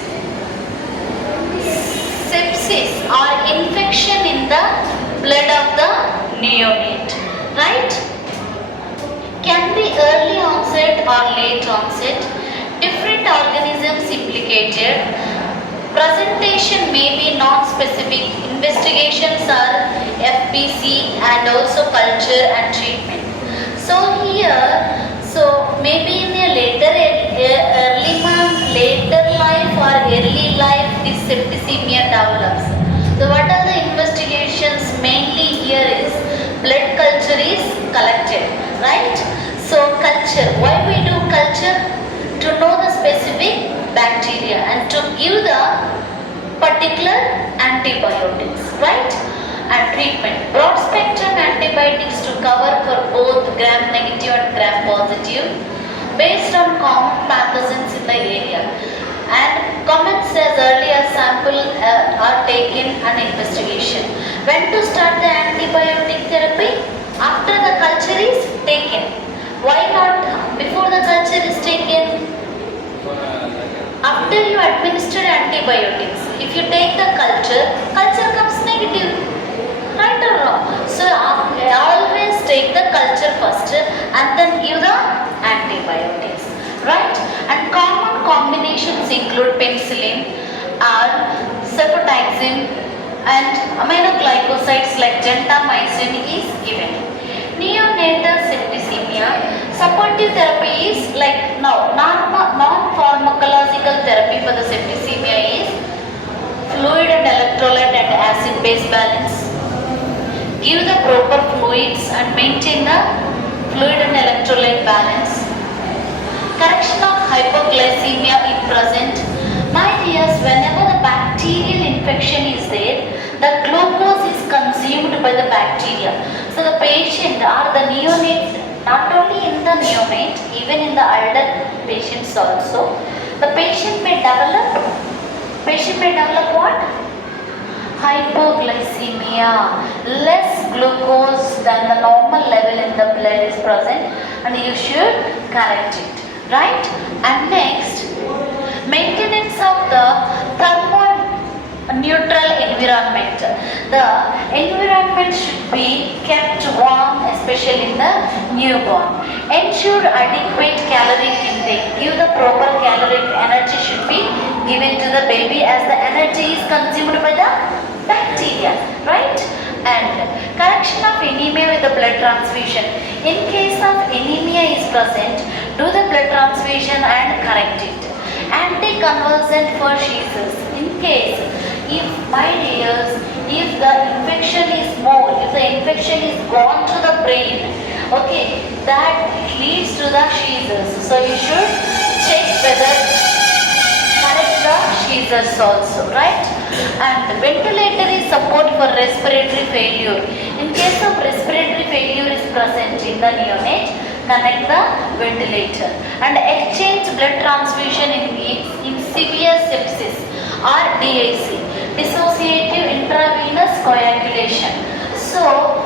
sepsis or infection in the blood of the neonate, right? Can be early onset or late onset. Different organisms implicated. Presentation may be non-specific. Investigations are FBC and also culture and treatment. So here, maybe in a early later life or early life, this septicemia develops. So what are the investigations? Mainly here is blood culture is collected, right? So culture, why we do culture? To know the specific bacteria and to give the particular antibiotics, right? And treatment. Broad spectrum antibiotics to cover for both gram-negative and gram-positive based on common pathogens in the area. And comments as early as sample are taken and investigation. When to start the antibiotic therapy? After the culture is taken. Why not before the culture is taken? After you administer antibiotics, if you take the culture comes negative, right or wrong? So always take the culture first and then give the antibiotics, right? And common combinations include penicillin or ceftriaxone and aminoglycosides like gentamicin is given. Neonatal septicemia, supportive therapy is like now non-pharmacological therapy for the septicemia is fluid and electrolyte and acid base balance. Give the proper fluids and maintain the fluid and electrolyte balance. Correction of hypoglycemia if present. My dears, whenever the bacterial infection is there, the glucose is consumed by the bacteria. So the patient or the neonate, not only in the neonate, even in the elder patients also, the patient may develop what? Hypoglycemia. Less glucose than the normal level in the blood is present and you should correct it, right? And next, maintenance of the thermoneutral environment. The environment should be kept warm, especially in the newborn. Ensure adequate caloric intake. Give the proper caloric energy should be given to the baby as the energy is consumed by the bacteria, right? And correction of anemia with the blood transfusion. In case of anemia is present, do the blood transfusion and correct it. Anticonvulsant for seizures. In case, if my dears, if the infection is more, if the infection is gone to the brain, okay, that leads to the seizures. So you should check whether correct the seizures also, right? And ventilatory support for respiratory failure. In case of respiratory failure is present in the neonate, connect the ventilator. And exchange blood transfusion in severe sepsis or DIC, dissociative intravenous coagulation. So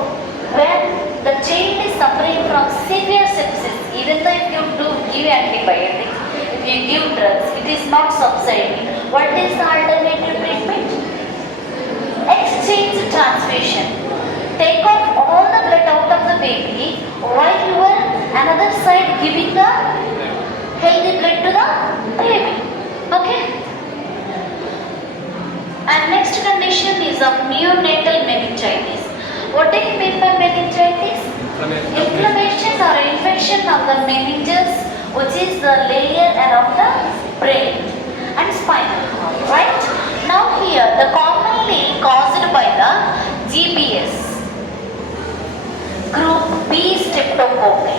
when the child is suffering from severe sepsis, antibiotics, if you give drugs, it is not subsiding. What is the alternative treatment? Exchange transfusion. Take off all the blood out of the baby while you are another side giving the healthy blood to the baby. Okay? And next condition is of neonatal meningitis. What do you mean by meningitis? Inflammation or infection of the meninges, which is the layer around the brain and spinal cord, right? Now here, the commonly caused by the GBS, Group B streptococci,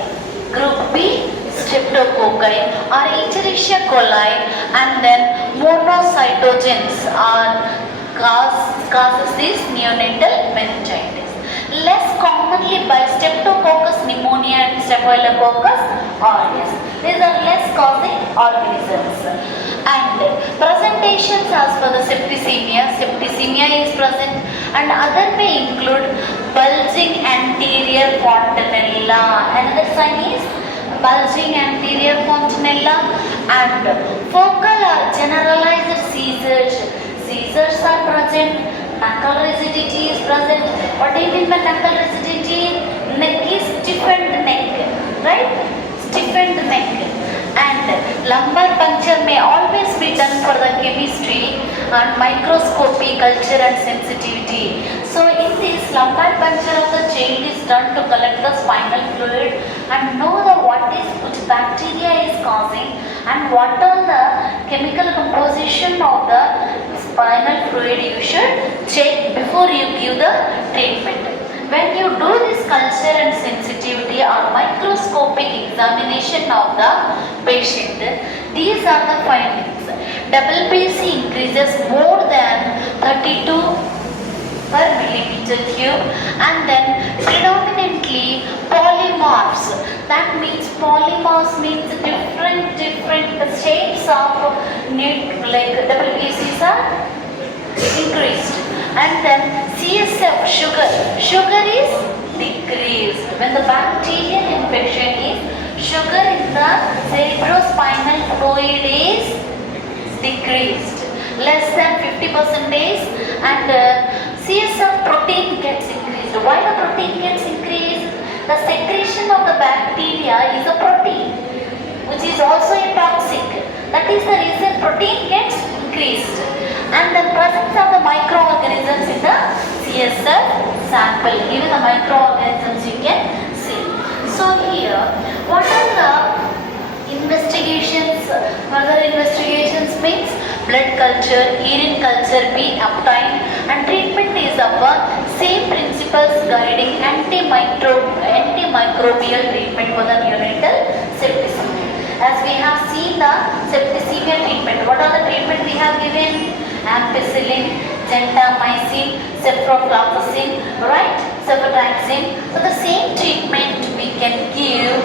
Group B streptococci or Escherichia coli, and then monocytogenes causes this neonatal meningitis. Less commonly by Streptococcus pneumonia and Staphylococcus aureus. These are less causing organisms. And presentations as per the septicemia is present, and other may include bulging anterior fontanella. Another sign is bulging anterior fontanella, and focal or generalized seizures. Seizures are present. Knuckle rigidity is present. What do you mean by knuckle rigidity? Neck is stiffened neck, right? Stiffened neck. And lumbar puncture may always be done for the chemistry and microscopy, culture and sensitivity. So in this, lumbar puncture of the child is done to collect the spinal fluid and know which bacteria is causing and what are the chemical composition of the spinal fluid you should check before you give the treatment. When you do this culture and sensitivity or microscopic examination of the patient, these are the findings. WBC increases more than 32 per millimeter cube, and then predominantly polymorphs. That means polymorphs means different shapes of like WBCs are increased. And then CSF sugar is decreased. When the bacterial infection is, sugar in the cerebrospinal fluid is decreased, less than 50%, and CSF protein gets increased. Why the protein gets increased? The secretion of the bacteria is a protein, which is also a toxic. That is the reason protein gets increased. And the presence of the microorganisms in the CSF sample. Even the microorganisms you can see. So here, what are the investigations? Further investigations means blood culture, urine culture be obtained, and treatment is of same principles guiding antimicrobial treatment for the neonatal septicemia. As we have seen the septicemia treatment, what are the treatment we have given? Ampicillin, gentamicin, cephalosporin, right? Cefotaxime. So the same treatment we can give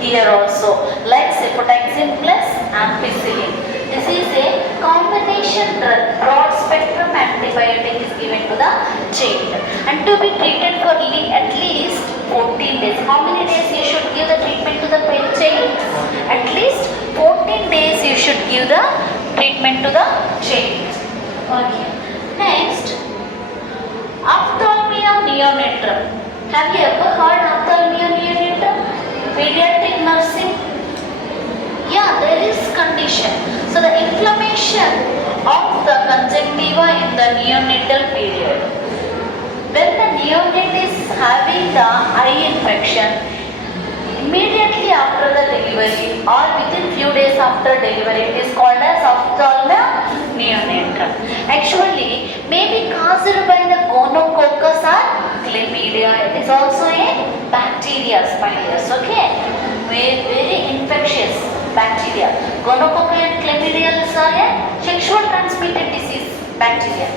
here also, like cefotaxime plus ampicillin. This is a combination drug, broad spectrum antibiotic is given to the child and to be treated for at least 14 days. How many days you should give the treatment to the child? At least 14 days you should give the treatment to the child. Okay. Next, ophthalmia neonatal. Have you ever heard ophthalmia neonatal? Pediatric nursing? Yeah, there is condition. So the inflammation of the conjunctiva in the neonatal period. When the neonate is having the eye infection, immediately after the delivery or within few days after delivery, it is called as ophthalmia neonatal. Actually, may be caused by the gonococcus or chlamydia. It is also a bacteria spiders. Okay, very infectious bacteria. Gonococcus and chlamydia are a sexual transmitted disease bacteria,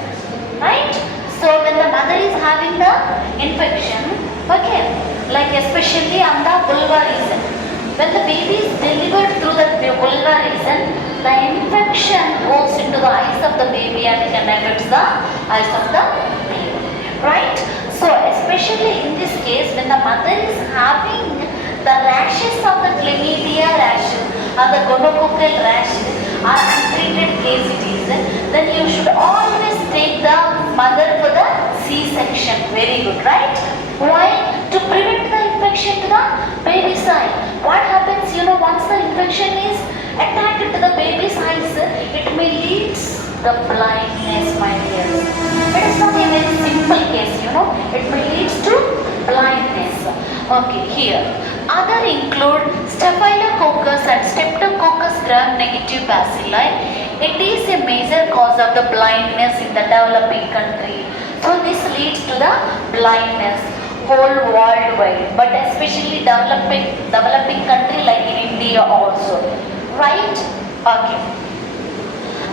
right? So when the mother is having the infection, okay, like especially on the vulva region, when the baby is delivered through the vulva region, the infection goes into the eyes of the baby and can affect the eyes of the baby, right? So especially in this case, when the mother is having the rashes of the chlamydia rashes or the gonococcal rash or untreated case it is, then you should always take the mother for the C-section. Very good, right? Why? To prevent the infection to the baby side. What happens, once the infection is attacked to the baby's eyes, it may lead the blindness, my dears. It is not a very simple case, it may lead to blindness. Okay, here. Other include Staphylococcus and Streptococcus gram-negative bacilli. It is a major cause of the blindness in the developing country. So this leads to the blindness whole worldwide, but especially developing country like in India also. Right? Okay.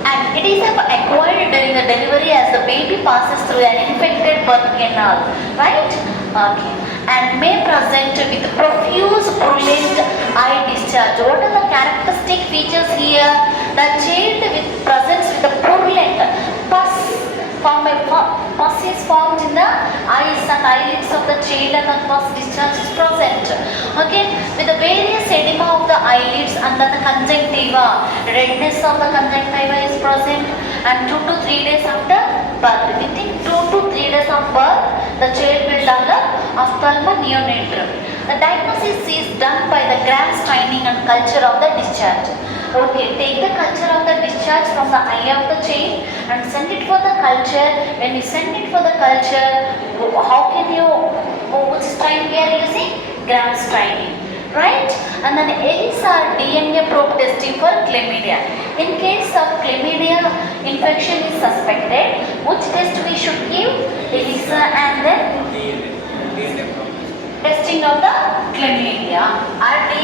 And it is acquired during the delivery as the baby passes through an infected birth canal. Right? Okay. And may present with profuse purulent eye discharge. What are the characteristic features here? The child presents with a purulent pus is formed in the eyes and eyelids of the child, and the pus discharge is present. Okay, with the various edema of the eyelids under the conjunctiva, redness of the conjunctiva is present, and 2 to 3 days after birth. Within 2 to 3 days of birth, the child will develop ophthalma neonatropy. The diagnosis is done by the gram staining and culture of the discharge. Okay, take the culture of the discharge from the eye of the child and send it for the culture. When you send it for the culture, how can you, which strain we are using? Gram staining, right? And then ELISA DNA probe testing for chlamydia. In case of chlamydia infection is suspected, which test we should give? ELISA and then testing of the chlamydia. Our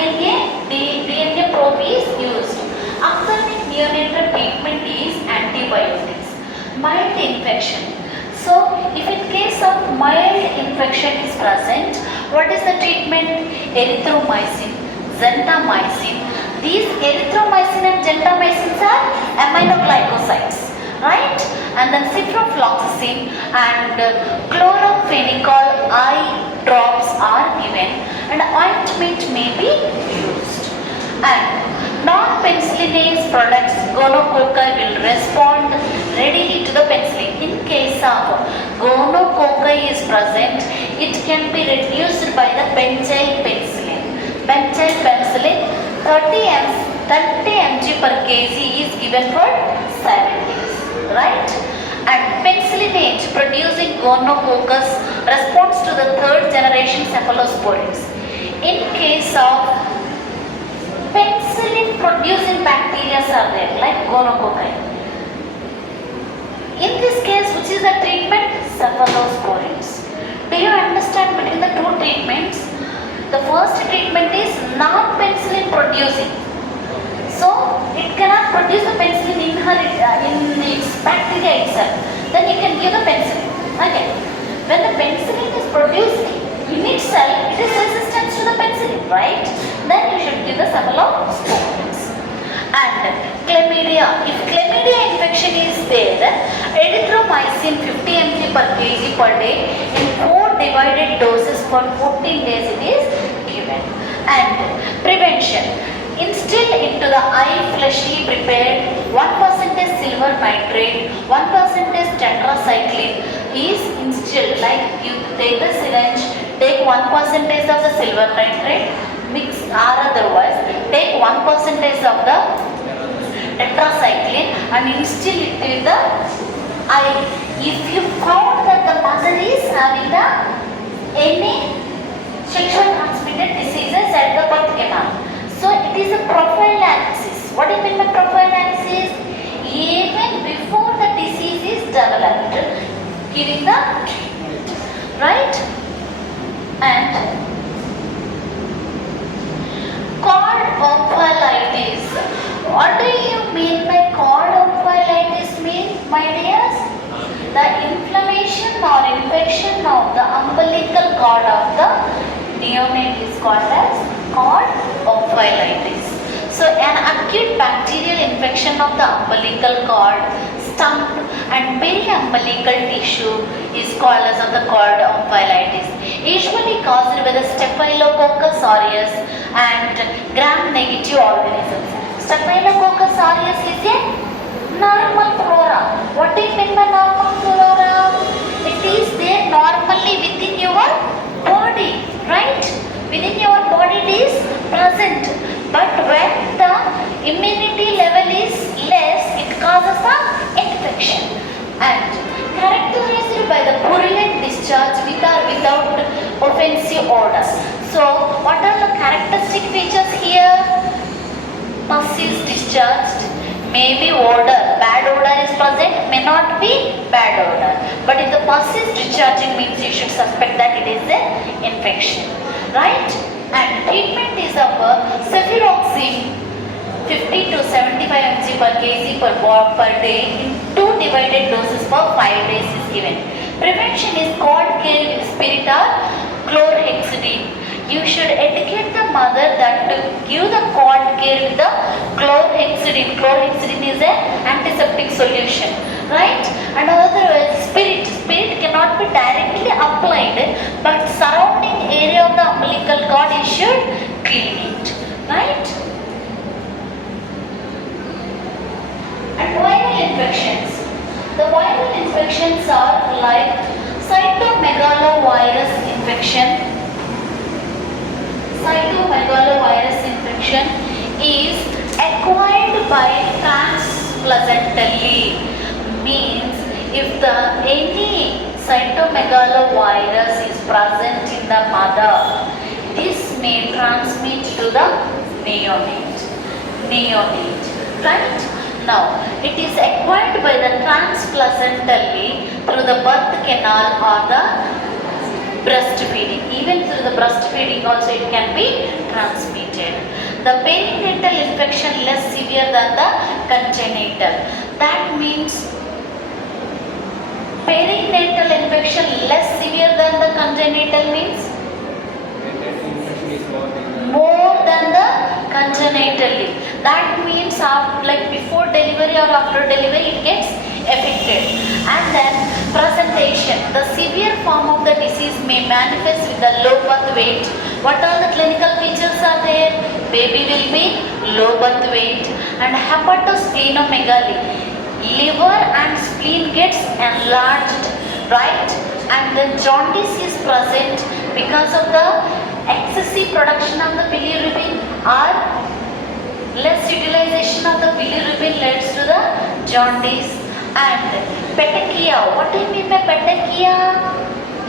DNA probe is used. Ophthalmic neonatal treatment is antibiotics. Mild infection. So, if in case of mild infection is present, what is the treatment? Erythromycin, gentamicin. These erythromycin and gentamicins are aminoglycosides, right? And then ciprofloxacin and chloramphenicol eye drops are given, and ointment may be used. And non-penicillinase products, gonococci will respond readily to the penicillin. In case of gonococci is present, it can be reduced by the pentyl penicillin. Pentyl penicillin 30 mg per kg is given for 7 days, right? And penicillinate producing gonococcus responds to the 3rd generation cephalosporins. In case of penicillin producing bacteria are there like gonococci. In this case, which is the treatment? Cephalosporins. Do you understand between the two treatments? The first treatment is non-penicillin producing. So, it cannot produce the penicillin in its bacteria itself. Then you can give the penicillin. Okay. When the penicillin is produced in itself, it is resistant to the penicillin, right? Then you should give the cephalosporins. And chlamydia. If chlamydia infection is there, erythromycin 50 mg per kg per day in 4 divided doses for 14 days it is given. And prevention. Instill into the eye fleshly prepared 1% silver nitrate, 1% tetracycline is instilled. Like you take the syringe, take 1% of the silver nitrate, mix or otherwise take 1% of the tetracycline and instill it in the eye. If you found that the mother is having any sexual transmitted diseases at the birth canal, so it is a prophylaxis. What do you mean by prophylaxis? Even before the disease is developed, giving the treatment, right? And cord omphallitis. What do you mean by cord omphallitis mean, my dears? The inflammation or infection of the umbilical cord of the neonate is called as cord omphallitis. So an acute bacterial infection of the umbilical cord, stump and periumbilical tissue is called as of the cord omphallitis. usually caused by the Staphylococcus aureus and gram-negative organisms. Staphylococcus aureus is a normal flora. What do you mean by normal flora? It is there normally within your body, right? Within your body it is present. But when the immunity level is less, it causes the infection. And characterized by the purulent discharge with or without offensive odor. So, what are the characteristic features here? Pus is discharged, may be odor, bad odor is present, may not be bad odor. But if the pus is discharging means you should suspect that it is an infection, right? And treatment is of cefuroxime 50 to 75 mg per kg per day in 2 divided doses for 5 days is given. Prevention is cod care with spirit or chlorhexidine. You should educate the mother that to give the cod care with the chlorhexidine. Chlorhexidine is an antiseptic solution, right? And otherwise spirit cannot be directly applied, but surrounding area of the umbilical cord you should clean it, right? And viral infections. The viral infections are like cytomegalovirus infection. Cytomegalovirus infection is acquired by transplacentally. Means if any cytomegalovirus is present in the mother, this may transmit to the neonate, right? Now, it is acquired by the transplacentally through the birth canal or the breastfeeding. Even through the breastfeeding also it can be transmitted. The perinatal infection less severe than the congenital. That means perinatal infection less severe than the congenital means more than the congenitally. That means after, like before delivery or after delivery it gets affected. And then presentation. The severe form of the disease may manifest with the low birth weight. What are the clinical features are there? Baby will be low birth weight and hepatosplenomegaly. Liver and spleen gets enlarged, right? And then jaundice is present because of the excessive production of the bilirubin or less utilization of the bilirubin leads to the jaundice. And petechia. What do you mean by petechia?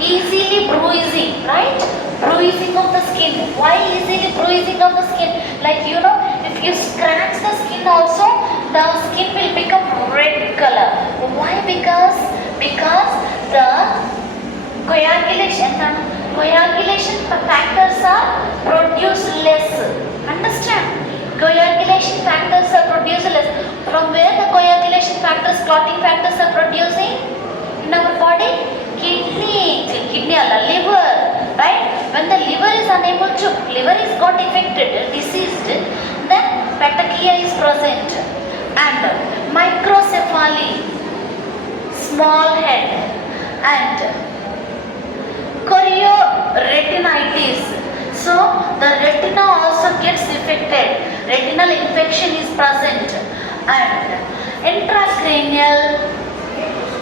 Easily bruising, right? Bruising of the skin. Why easily bruising of the skin? Like if you scratch the skin also, the skin will become red color. Why? Because the coagulation factors are produced less. Understand? Coagulation factors are produced less. From where the coagulation factors, clotting factors are producing in our body? Kidney, liver, right? When the liver is unable to, liver is got affected, diseased, then petechia is present. And microcephaly, small head, and chorioretinitis. So the retina also gets affected. Retinal infection is present. And intracranial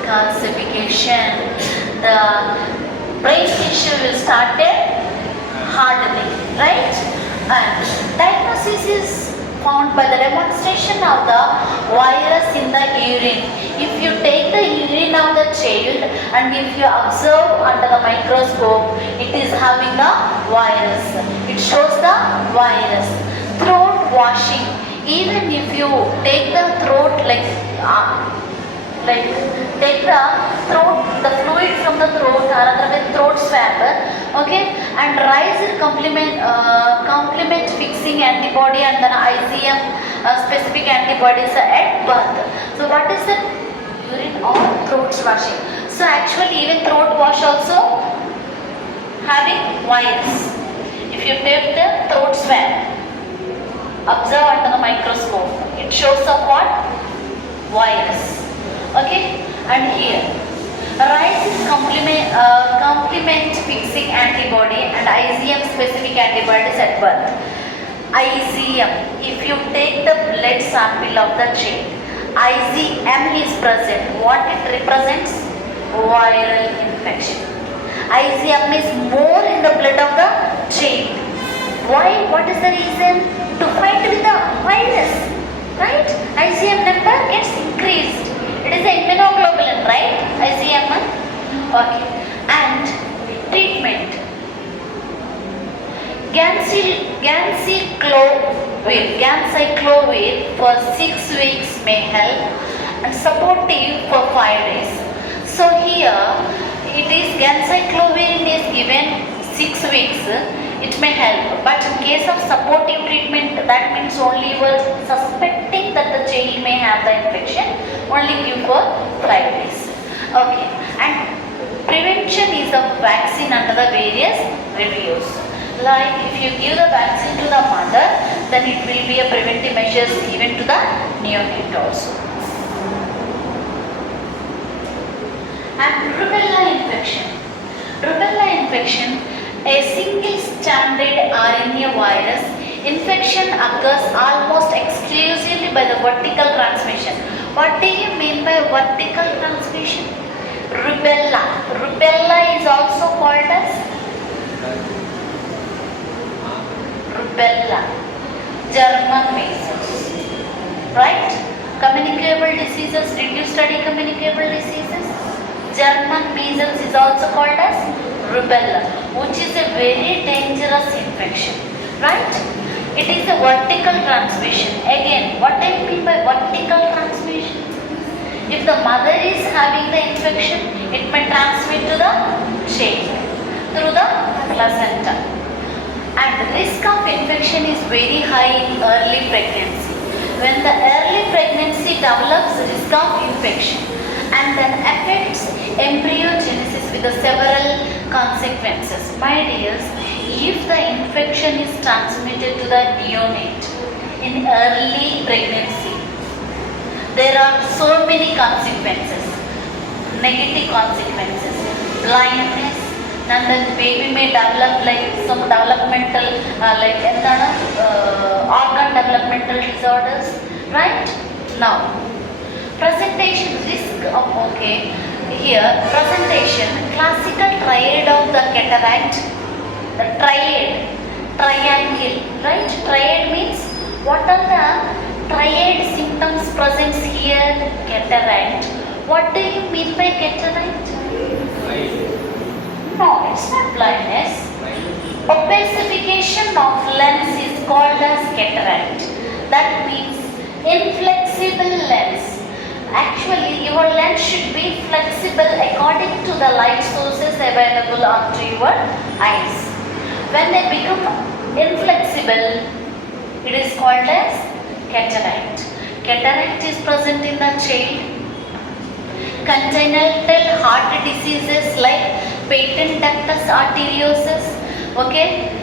calcification. The brain tissue will start hardening, right? And diagnosis is found by the demonstration of the virus in the urine. If you take the urine of the child and if you observe under the microscope, it is having the virus. It shows the virus. Throat washing. Even if you take the throat take the throat, the fluid from the throat or otherwise throat swab, okay, and rise complement fixing antibody and then IgM specific antibodies at birth. So what is the urine or throat washing? So actually even throat wash also having virus. If you take the throat swab, observe under the microscope, it shows of what? Virus. Okay, and here Rise is complement fixing antibody and IgM specific antibodies at birth. IgM, if you take the blood sample of the child, IgM is present. What it represents? Viral infection. IgM is more in the blood of the child. Why? What is the reason? To fight with the virus, right? IgM number gets increased. It is the immunoglobulin, right? IgM. Okay. And treatment. Ganciclovir for 6 weeks may help and supportive for 5 days. So here it is ganciclovir is given 6 weeks. It may help, but in case of supportive treatment, that means only you are suspecting that the child may have the infection, only give for 5 days. Okay, and prevention is the vaccine under the various reviews. Like if you give the vaccine to the mother, then it will be a preventive measures given to the neonate also. And rubella infection. Rubella infection, a single stranded RNA virus infection occurs almost exclusively by the vertical transmission. What do you mean by vertical transmission? Rubella. Rubella is also called as rubella. German measles. Right? Communicable diseases. Did you study communicable diseases? German measles is also called as rubella, which is a very dangerous infection, right? It is a vertical transmission. Again, what do you mean by vertical transmission? If the mother is having the infection, it may transmit to the child through the placenta. And the risk of infection is very high in early pregnancy. When the early pregnancy develops risk of infection and then affects embryogenesis with the several consequences. My dears, if the infection is transmitted to the neonate in early pregnancy, there are so many consequences, negative consequences, blindness, and then the baby may develop like some developmental, organ developmental disorders, right? Now, presentation risk of, okay, here presentation, classical triad of the cataract, the triangle, right? Triad means what are the triad symptoms present here? Cataract. What do you mean by cataract? No, it's not blindness. Opacification of lens is called as cataract. That means inflexible lens. Actually, your lens should be flexible according to the light sources available onto your eyes. When they become inflexible, it is called as cataract. Cataract is present in the child. Congenital heart diseases like patent ductus arteriosus, okay,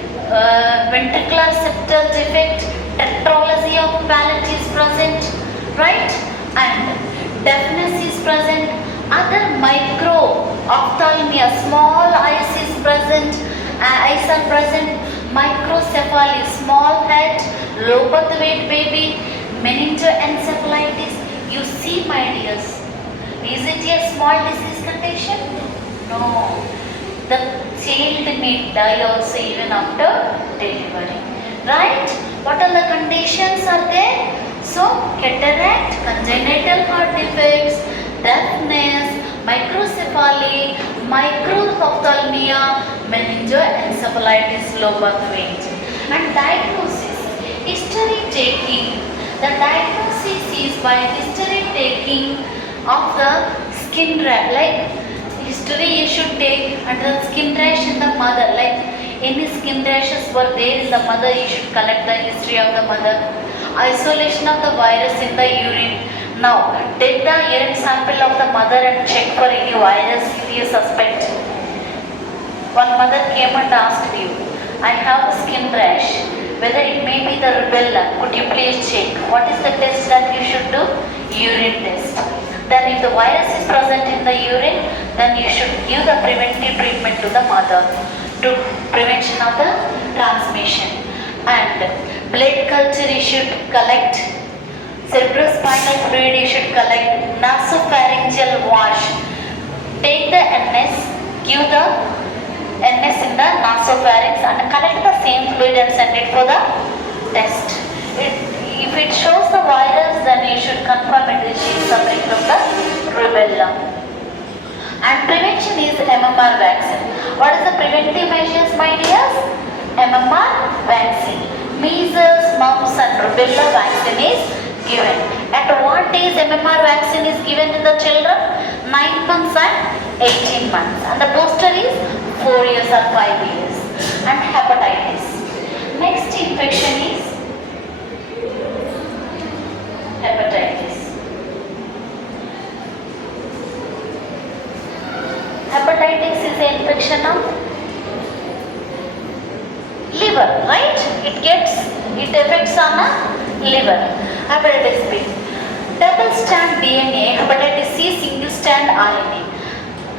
ventricular septal defect, tetralogy of palate is present, right? And deafness is present. Other micro ophthalmia, small eyes is present, eyes are present. Microcephaly, small head, low birth weight baby, meningoencephalitis. You see, my dears, is it a small disease condition? No. The child may die also even after delivery. Right? What are the conditions are there? So, cataract, congenital heart defects, deafness, microcephaly, microophthalmia, meningoencephalitis, low birth weight. And diagnosis, history taking. The diagnosis is by history taking of the skin rash, like history you should take and the skin rash in the mother, like any skin rashes were there in the mother, you should collect the history of the mother. Isolation of the virus in the urine. Now, take the urine sample of the mother and check for any virus if you suspect. One mother came and asked you, I have a skin rash, whether it may be the rubella, could you please check? What is the test that you should do? Urine test. Then if the virus is present in the urine, then you should give the preventive treatment to the mother to prevention of the transmission. And blood culture you should collect, cerebrospinal fluid you should collect, nasopharyngeal wash. Take the NS, give the NS in the nasopharynx and collect the same fluid and send it for the test. If it shows the virus, then you should confirm it is she is suffering from the rubella. And prevention is MMR vaccine. What is the preventive measures, my dears? MMR vaccine. Measles, mumps and rubella vaccine is given. At what age MMR vaccine is given to the children? 9 months and 18 months. And the booster is 4 years or 5 years. And hepatitis. Next infection is hepatitis. Hepatitis is an infection of liver, right? It affects on the liver. Hepatitis B. Double strand DNA, hepatitis C, single strand RNA.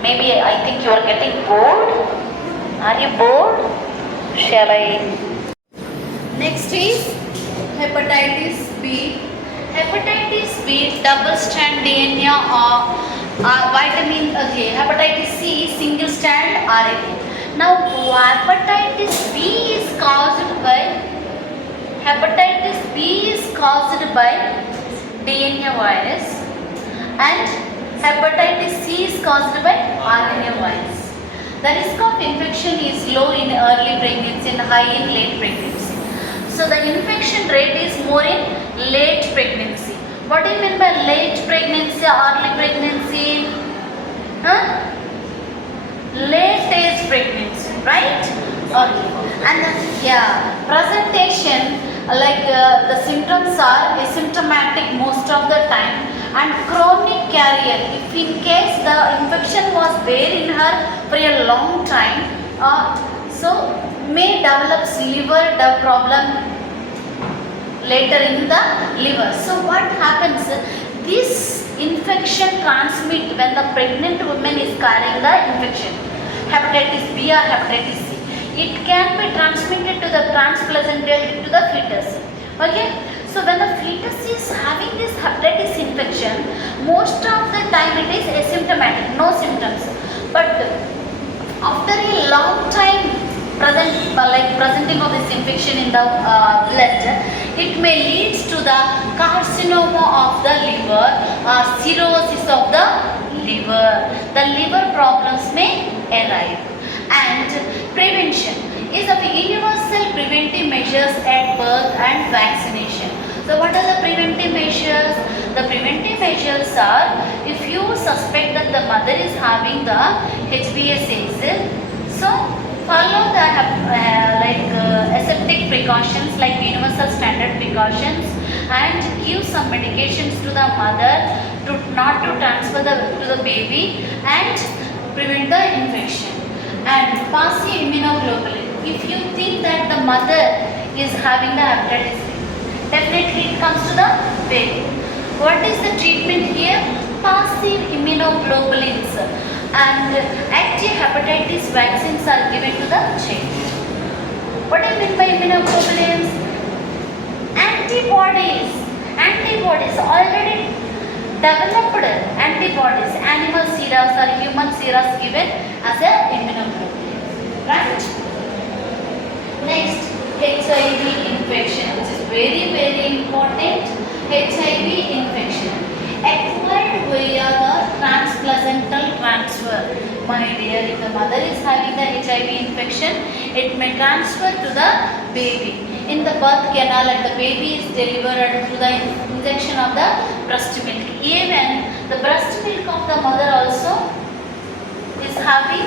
Maybe I think you are getting bored. Are you bored? Shall I? Next is hepatitis B. Hepatitis B, double strand DNA or vitamin A. Hepatitis C, single strand RNA. Now, hepatitis B is caused by DNA virus and hepatitis C is caused by RNA virus. The risk of infection is low in early pregnancy and high in late pregnancy. So the infection rate is more in late pregnancy. What do you mean by late pregnancy, early pregnancy? Late age pregnancy, right? Okay. And presentation the symptoms are asymptomatic most of the time and chronic carrier. If in case the infection was there in her for a long time, so may develop liver problem later in the liver. So what happens? This infection transmit when the pregnant woman is carrying the infection, hepatitis B or hepatitis C. It can be transmitted to the transplacental to the fetus. Okay. So when the fetus is having this hepatitis infection, most of the time it is asymptomatic, no symptoms. But after a long time presenting of this infection in the blood, it may lead to the carcinoma of the liver or cirrhosis of the liver. The liver problems may arise. And prevention is of universal preventive measures at birth and vaccination. So what are the preventive measures? The preventive measures are, if you suspect that the mother is having the HBsAg, so follow the aseptic precautions like universal standard precautions and give some medications to the mother to not to transfer to the baby and prevent the infection. And passive immunoglobulin. If you think that the mother is having the hepatitis B, definitely it comes to the baby. What is the treatment here? Passive immunoglobulins and anti-hepatitis vaccines are given to the child. What do you mean by immunoglobulins? Antibodies already developed antibodies, animal serum or human serum given as a immunoglobulin, right? Next, HIV infection, which is very, very important. HIV infection acquired via the transplacental transfer. My dear, if the mother is having the HIV infection, it may transfer to the baby. In the birth canal and the baby is delivered through the injection of the breast milk. Even the breast milk of the mother also is having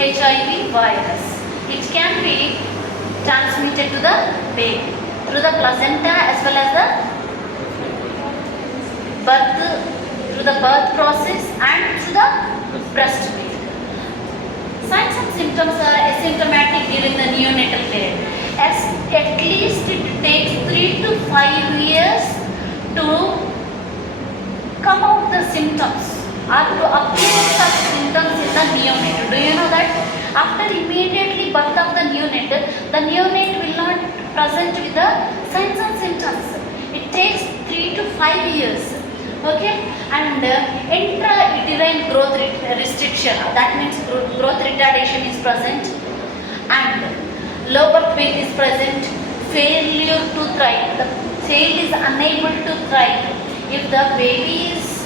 HIV virus. It can be transmitted to the baby through the placenta as well as through the birth process and through the breast milk. Signs and symptoms are asymptomatic during the neonatal period. At least it takes 3 to 5 years to come out the symptoms. or to appearance of symptoms in the neonate. Do you know that? After immediately birth of the neonate will not present with the signs and symptoms. It takes 3 to 5 years. Okay, and intrauterine growth restriction, that means growth retardation is present, and lower weight is present, failure to thrive, the child is unable to thrive. If the baby is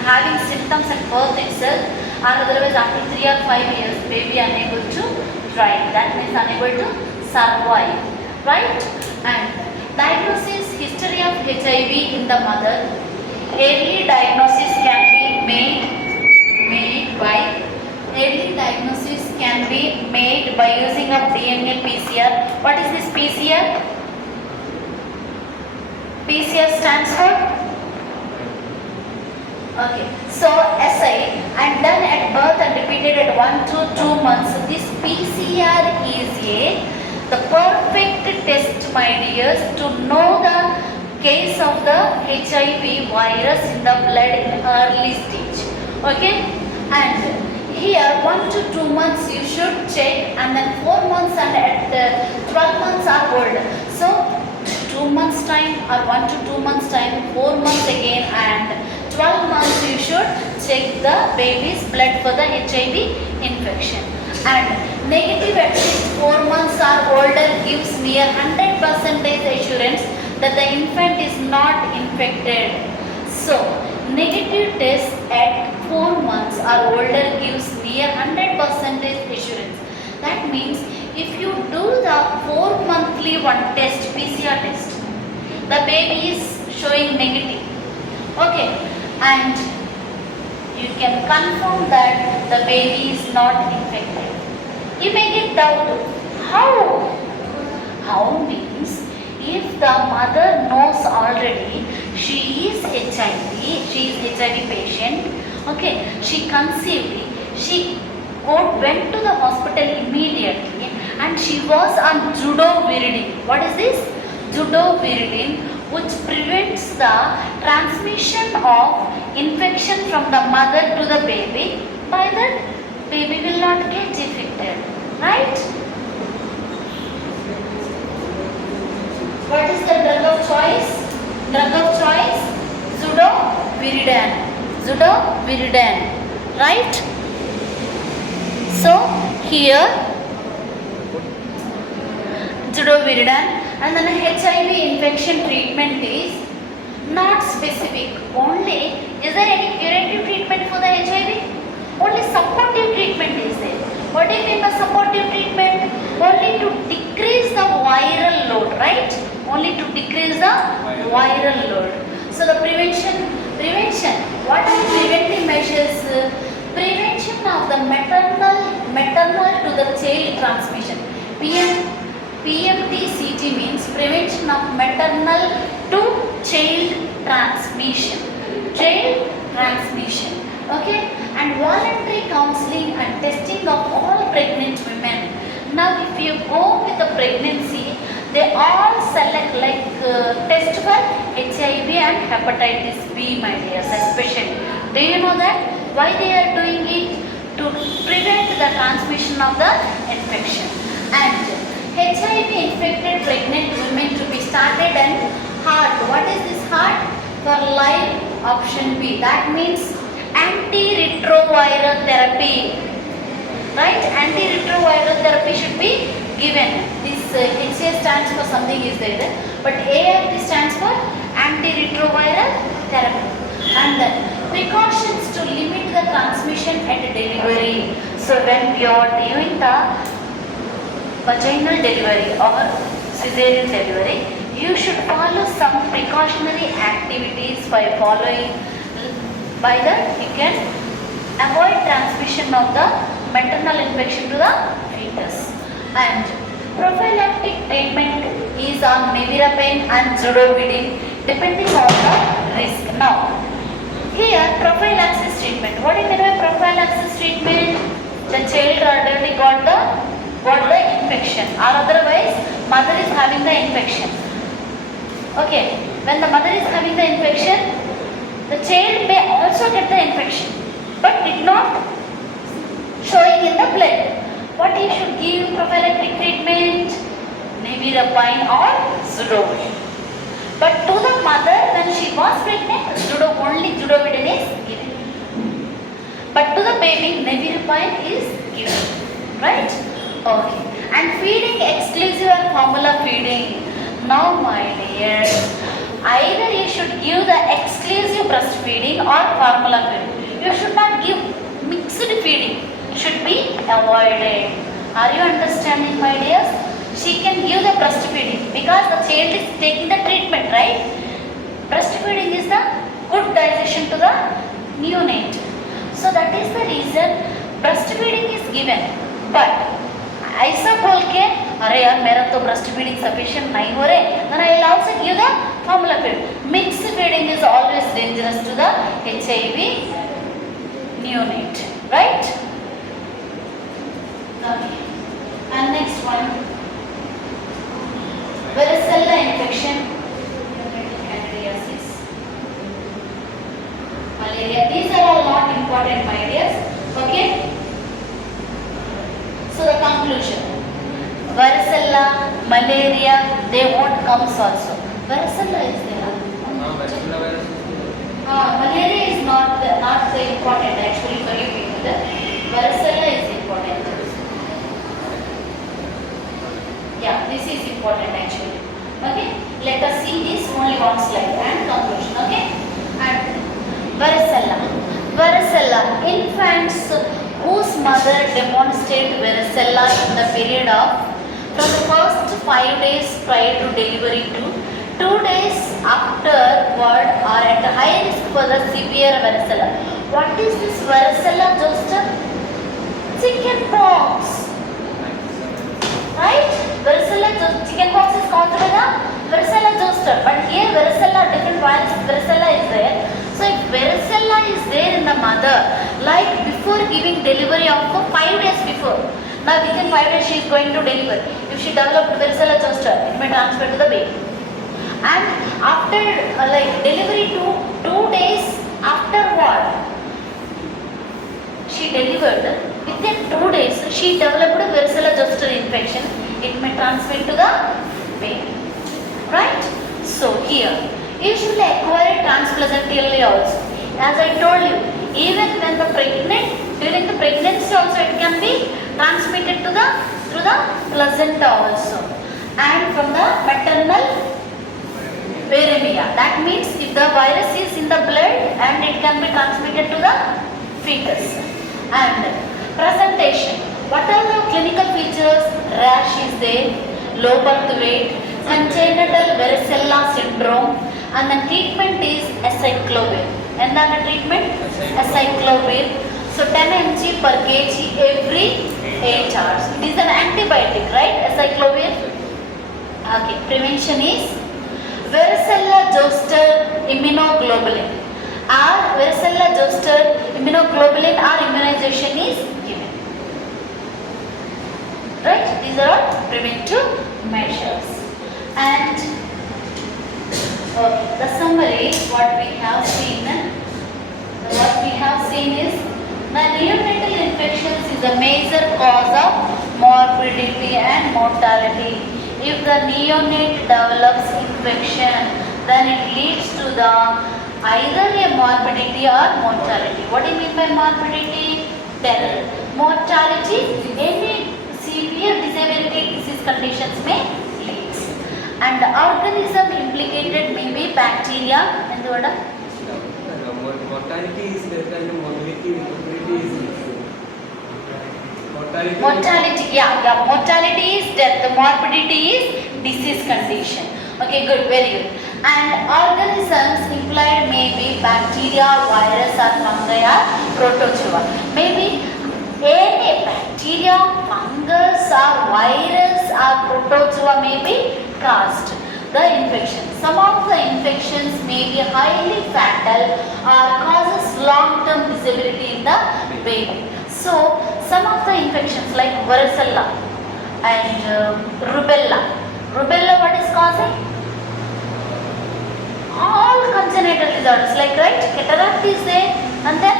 having symptoms at birth itself, or otherwise after 3 or 5 years, baby unable to thrive, that means unable to survive, right? And diagnosis, history of HIV in the mother. Early diagnosis can be made by using of DNA PCR. What is this PCR? PCR stands for? Okay. So SI and done at birth and repeated at 1 to 2 months. This PCR is the perfect test, my dears, to know the case of the HIV virus in the blood in early stage. Okay, and here 1 to 2 months you should check, and then 4 months and at 12 months are old. So 2 months time or 1 to 2 months time, 4 months again, and 12 months you should check the baby's blood for the HIV infection. And negative at least 4 months or older gives near 100% assurance that the infant is not infected. So, negative test at 4 months or older gives near 100% assurance. That means if you do the 4 monthly one test, PCR test, the baby is showing negative. Okay, and you can confirm that the baby is not infected. You may get doubt, how? How means if the mother knows already she is HIV patient, okay, she conceived, she went to the hospital immediately and she was on judoviridine. What is this? Judoviridine, which prevents the transmission of infection from the mother to the baby. By that, baby will not get infected, right? What is the drug of choice? Drug of choice, Judoviridine, right? So here Judoviridine, and then HIV infection treatment is not specific. Only, is there any curative treatment for the HIV? Only supportive treatment is there. What do you mean by supportive treatment? Only to decrease the viral load, right? Only to decrease the viral load. So the prevention. What are the preventive measures? Prevention of the maternal to the child transmission. PMTCT means prevention of maternal to child transmission. Okay, and voluntary counseling and testing of all pregnant women. Now, if you go with the pregnancy, they all select test for HIV and hepatitis B, my dears, especially. Do you know that? Why they are doing it? To prevent the transmission of the infection. And HIV infected pregnant women to be started and HEART. What is this HEART? For life, option B. That means antiretroviral therapy, right? Antiretroviral therapy should be given. This HA stands for something is there, but ART stands for antiretroviral therapy. And then precautions to limit the transmission at delivery. So when we are doing the vaginal delivery or cesarean delivery, you should follow some precautionary activities by following. By that, you can avoid transmission of the maternal infection to the fetus. And prophylactic treatment is on nevirapine and judoviridine depending on the risk. Now, here prophylaxis treatment. What do you mean by prophylaxis treatment? The child already got the infection, or otherwise mother is having the infection. Okay, when the mother is having the infection, the child may also get the infection. but did not showing in the blood. What you should give prophylactic treatment? Nevirapine or Zudovudine. But to the mother, when she was pregnant, only Zudovudine is given. But to the baby, Nevirapine is given. Right? Okay. And feeding exclusive or formula feeding. Now my dear, either you should give the exclusive breastfeeding or formula feeding. You should not give mixed feeding. It should be avoided. Are you understanding, my dears? She can give the breastfeeding because the child is taking the treatment, right? Breastfeeding is the good digestion to the neonate. So that is the reason breastfeeding is given. But ऐसा बोल के अरे यार मेरा तो breastfeeding sufficient नहीं हो रहे, then I will also give the formula feed. Mixed feeding is always dangerous to the HIV neonate, right? Okay. And next one, varicella infection, candidiasis, malaria. These are all not important, my dears. Okay. So the conclusion, varicella, malaria, they won't come also. Varicella is there. Malaria is not the important actually for you people. Varicella is important. Yeah, this is important actually. Okay, let us see this only one slide and conclusion. Okay, and varicella, infants whose mother demonstrated varicella in the period of from the first 5 days prior to delivery to 2 days afterward are at high risk for the severe varicella. What is this varicella zoster? Chicken pox. Right? Varicella, chicken pox is caused by the varicella zoster. But here varicella, different virus, varicella is there. So if varicella is there in the mother, like before giving delivery of 5 days before, now within 5 days she is going to deliver. If she developed varicella zoster, it may transfer to the baby. And after like delivery to 2 days afterward, she delivered. Within 2 days, she developed varicella zoster infection. It may transmit to the baby. Right? So here, you should acquire it transplacentally also. As I told you, even when the pregnant, during the pregnancy also it can be transmitted to the through the placenta also, and from the maternal viremia. That means if the virus is in the blood and it can be transmitted to the fetus. And presentation. What are the clinical features? Rash is there, low birth weight, congenital varicella syndrome, and the treatment is acyclovir. And the treatment? Acyclovir. So 10 mg per kg every 8 hours. It is an antibiotic, right? Acyclovir. Okay. Prevention is varicella zoster immunoglobulin. Or varicella zoster immunoglobulin or immunization is given. Right? These are all preventive measures. And okay, the summary, what we have seen is the neonatal infections is a major cause of morbidity and mortality. If the neonate develops infection, then it leads to the either a morbidity or mortality. What do you mean by morbidity? Death. Mortality, any severe disability disease conditions may lead. And the organism implicated may be bacteria and what? Mortality is death and morbidity is mortality. Mortality is death. The morbidity is disease condition. Okay, good, very good. And organisms implied may be bacteria, virus or fungi or protozoa. Maybe any bacteria, fungus or virus or protozoa may be caused the infection. Some of the infections may be highly fatal or causes long-term disability in the baby. So some of the infections like varicella and rubella. Rubella, what is causing? All congenital disorders, like, right, cataract is there, and then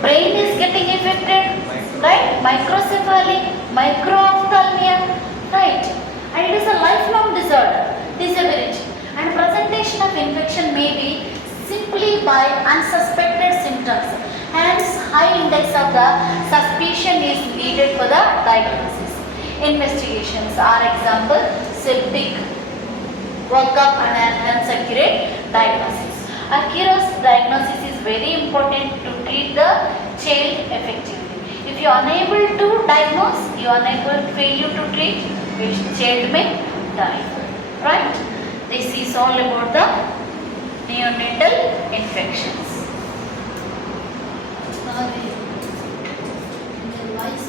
brain is getting affected, right? Microcephaly, microophthalmia, right? And it is a lifelong disorder, disability. And presentation of infection may be simply by unsuspected symptoms. Hence, high index of the suspicion is needed for the diagnosis. Investigations are example, septic workup and hence accurate diagnosis. Accurate diagnosis is very important to treat the child effectively. If you are unable to diagnose, you are unable failure to treat, child may die. Right? This is all about the neonatal infections. Sorry. The voice.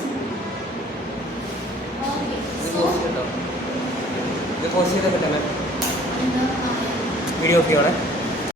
Okay. So, ഇത് post ചെയ്തൊക്കെ തന്നെ and the video of ചെയ്യണേ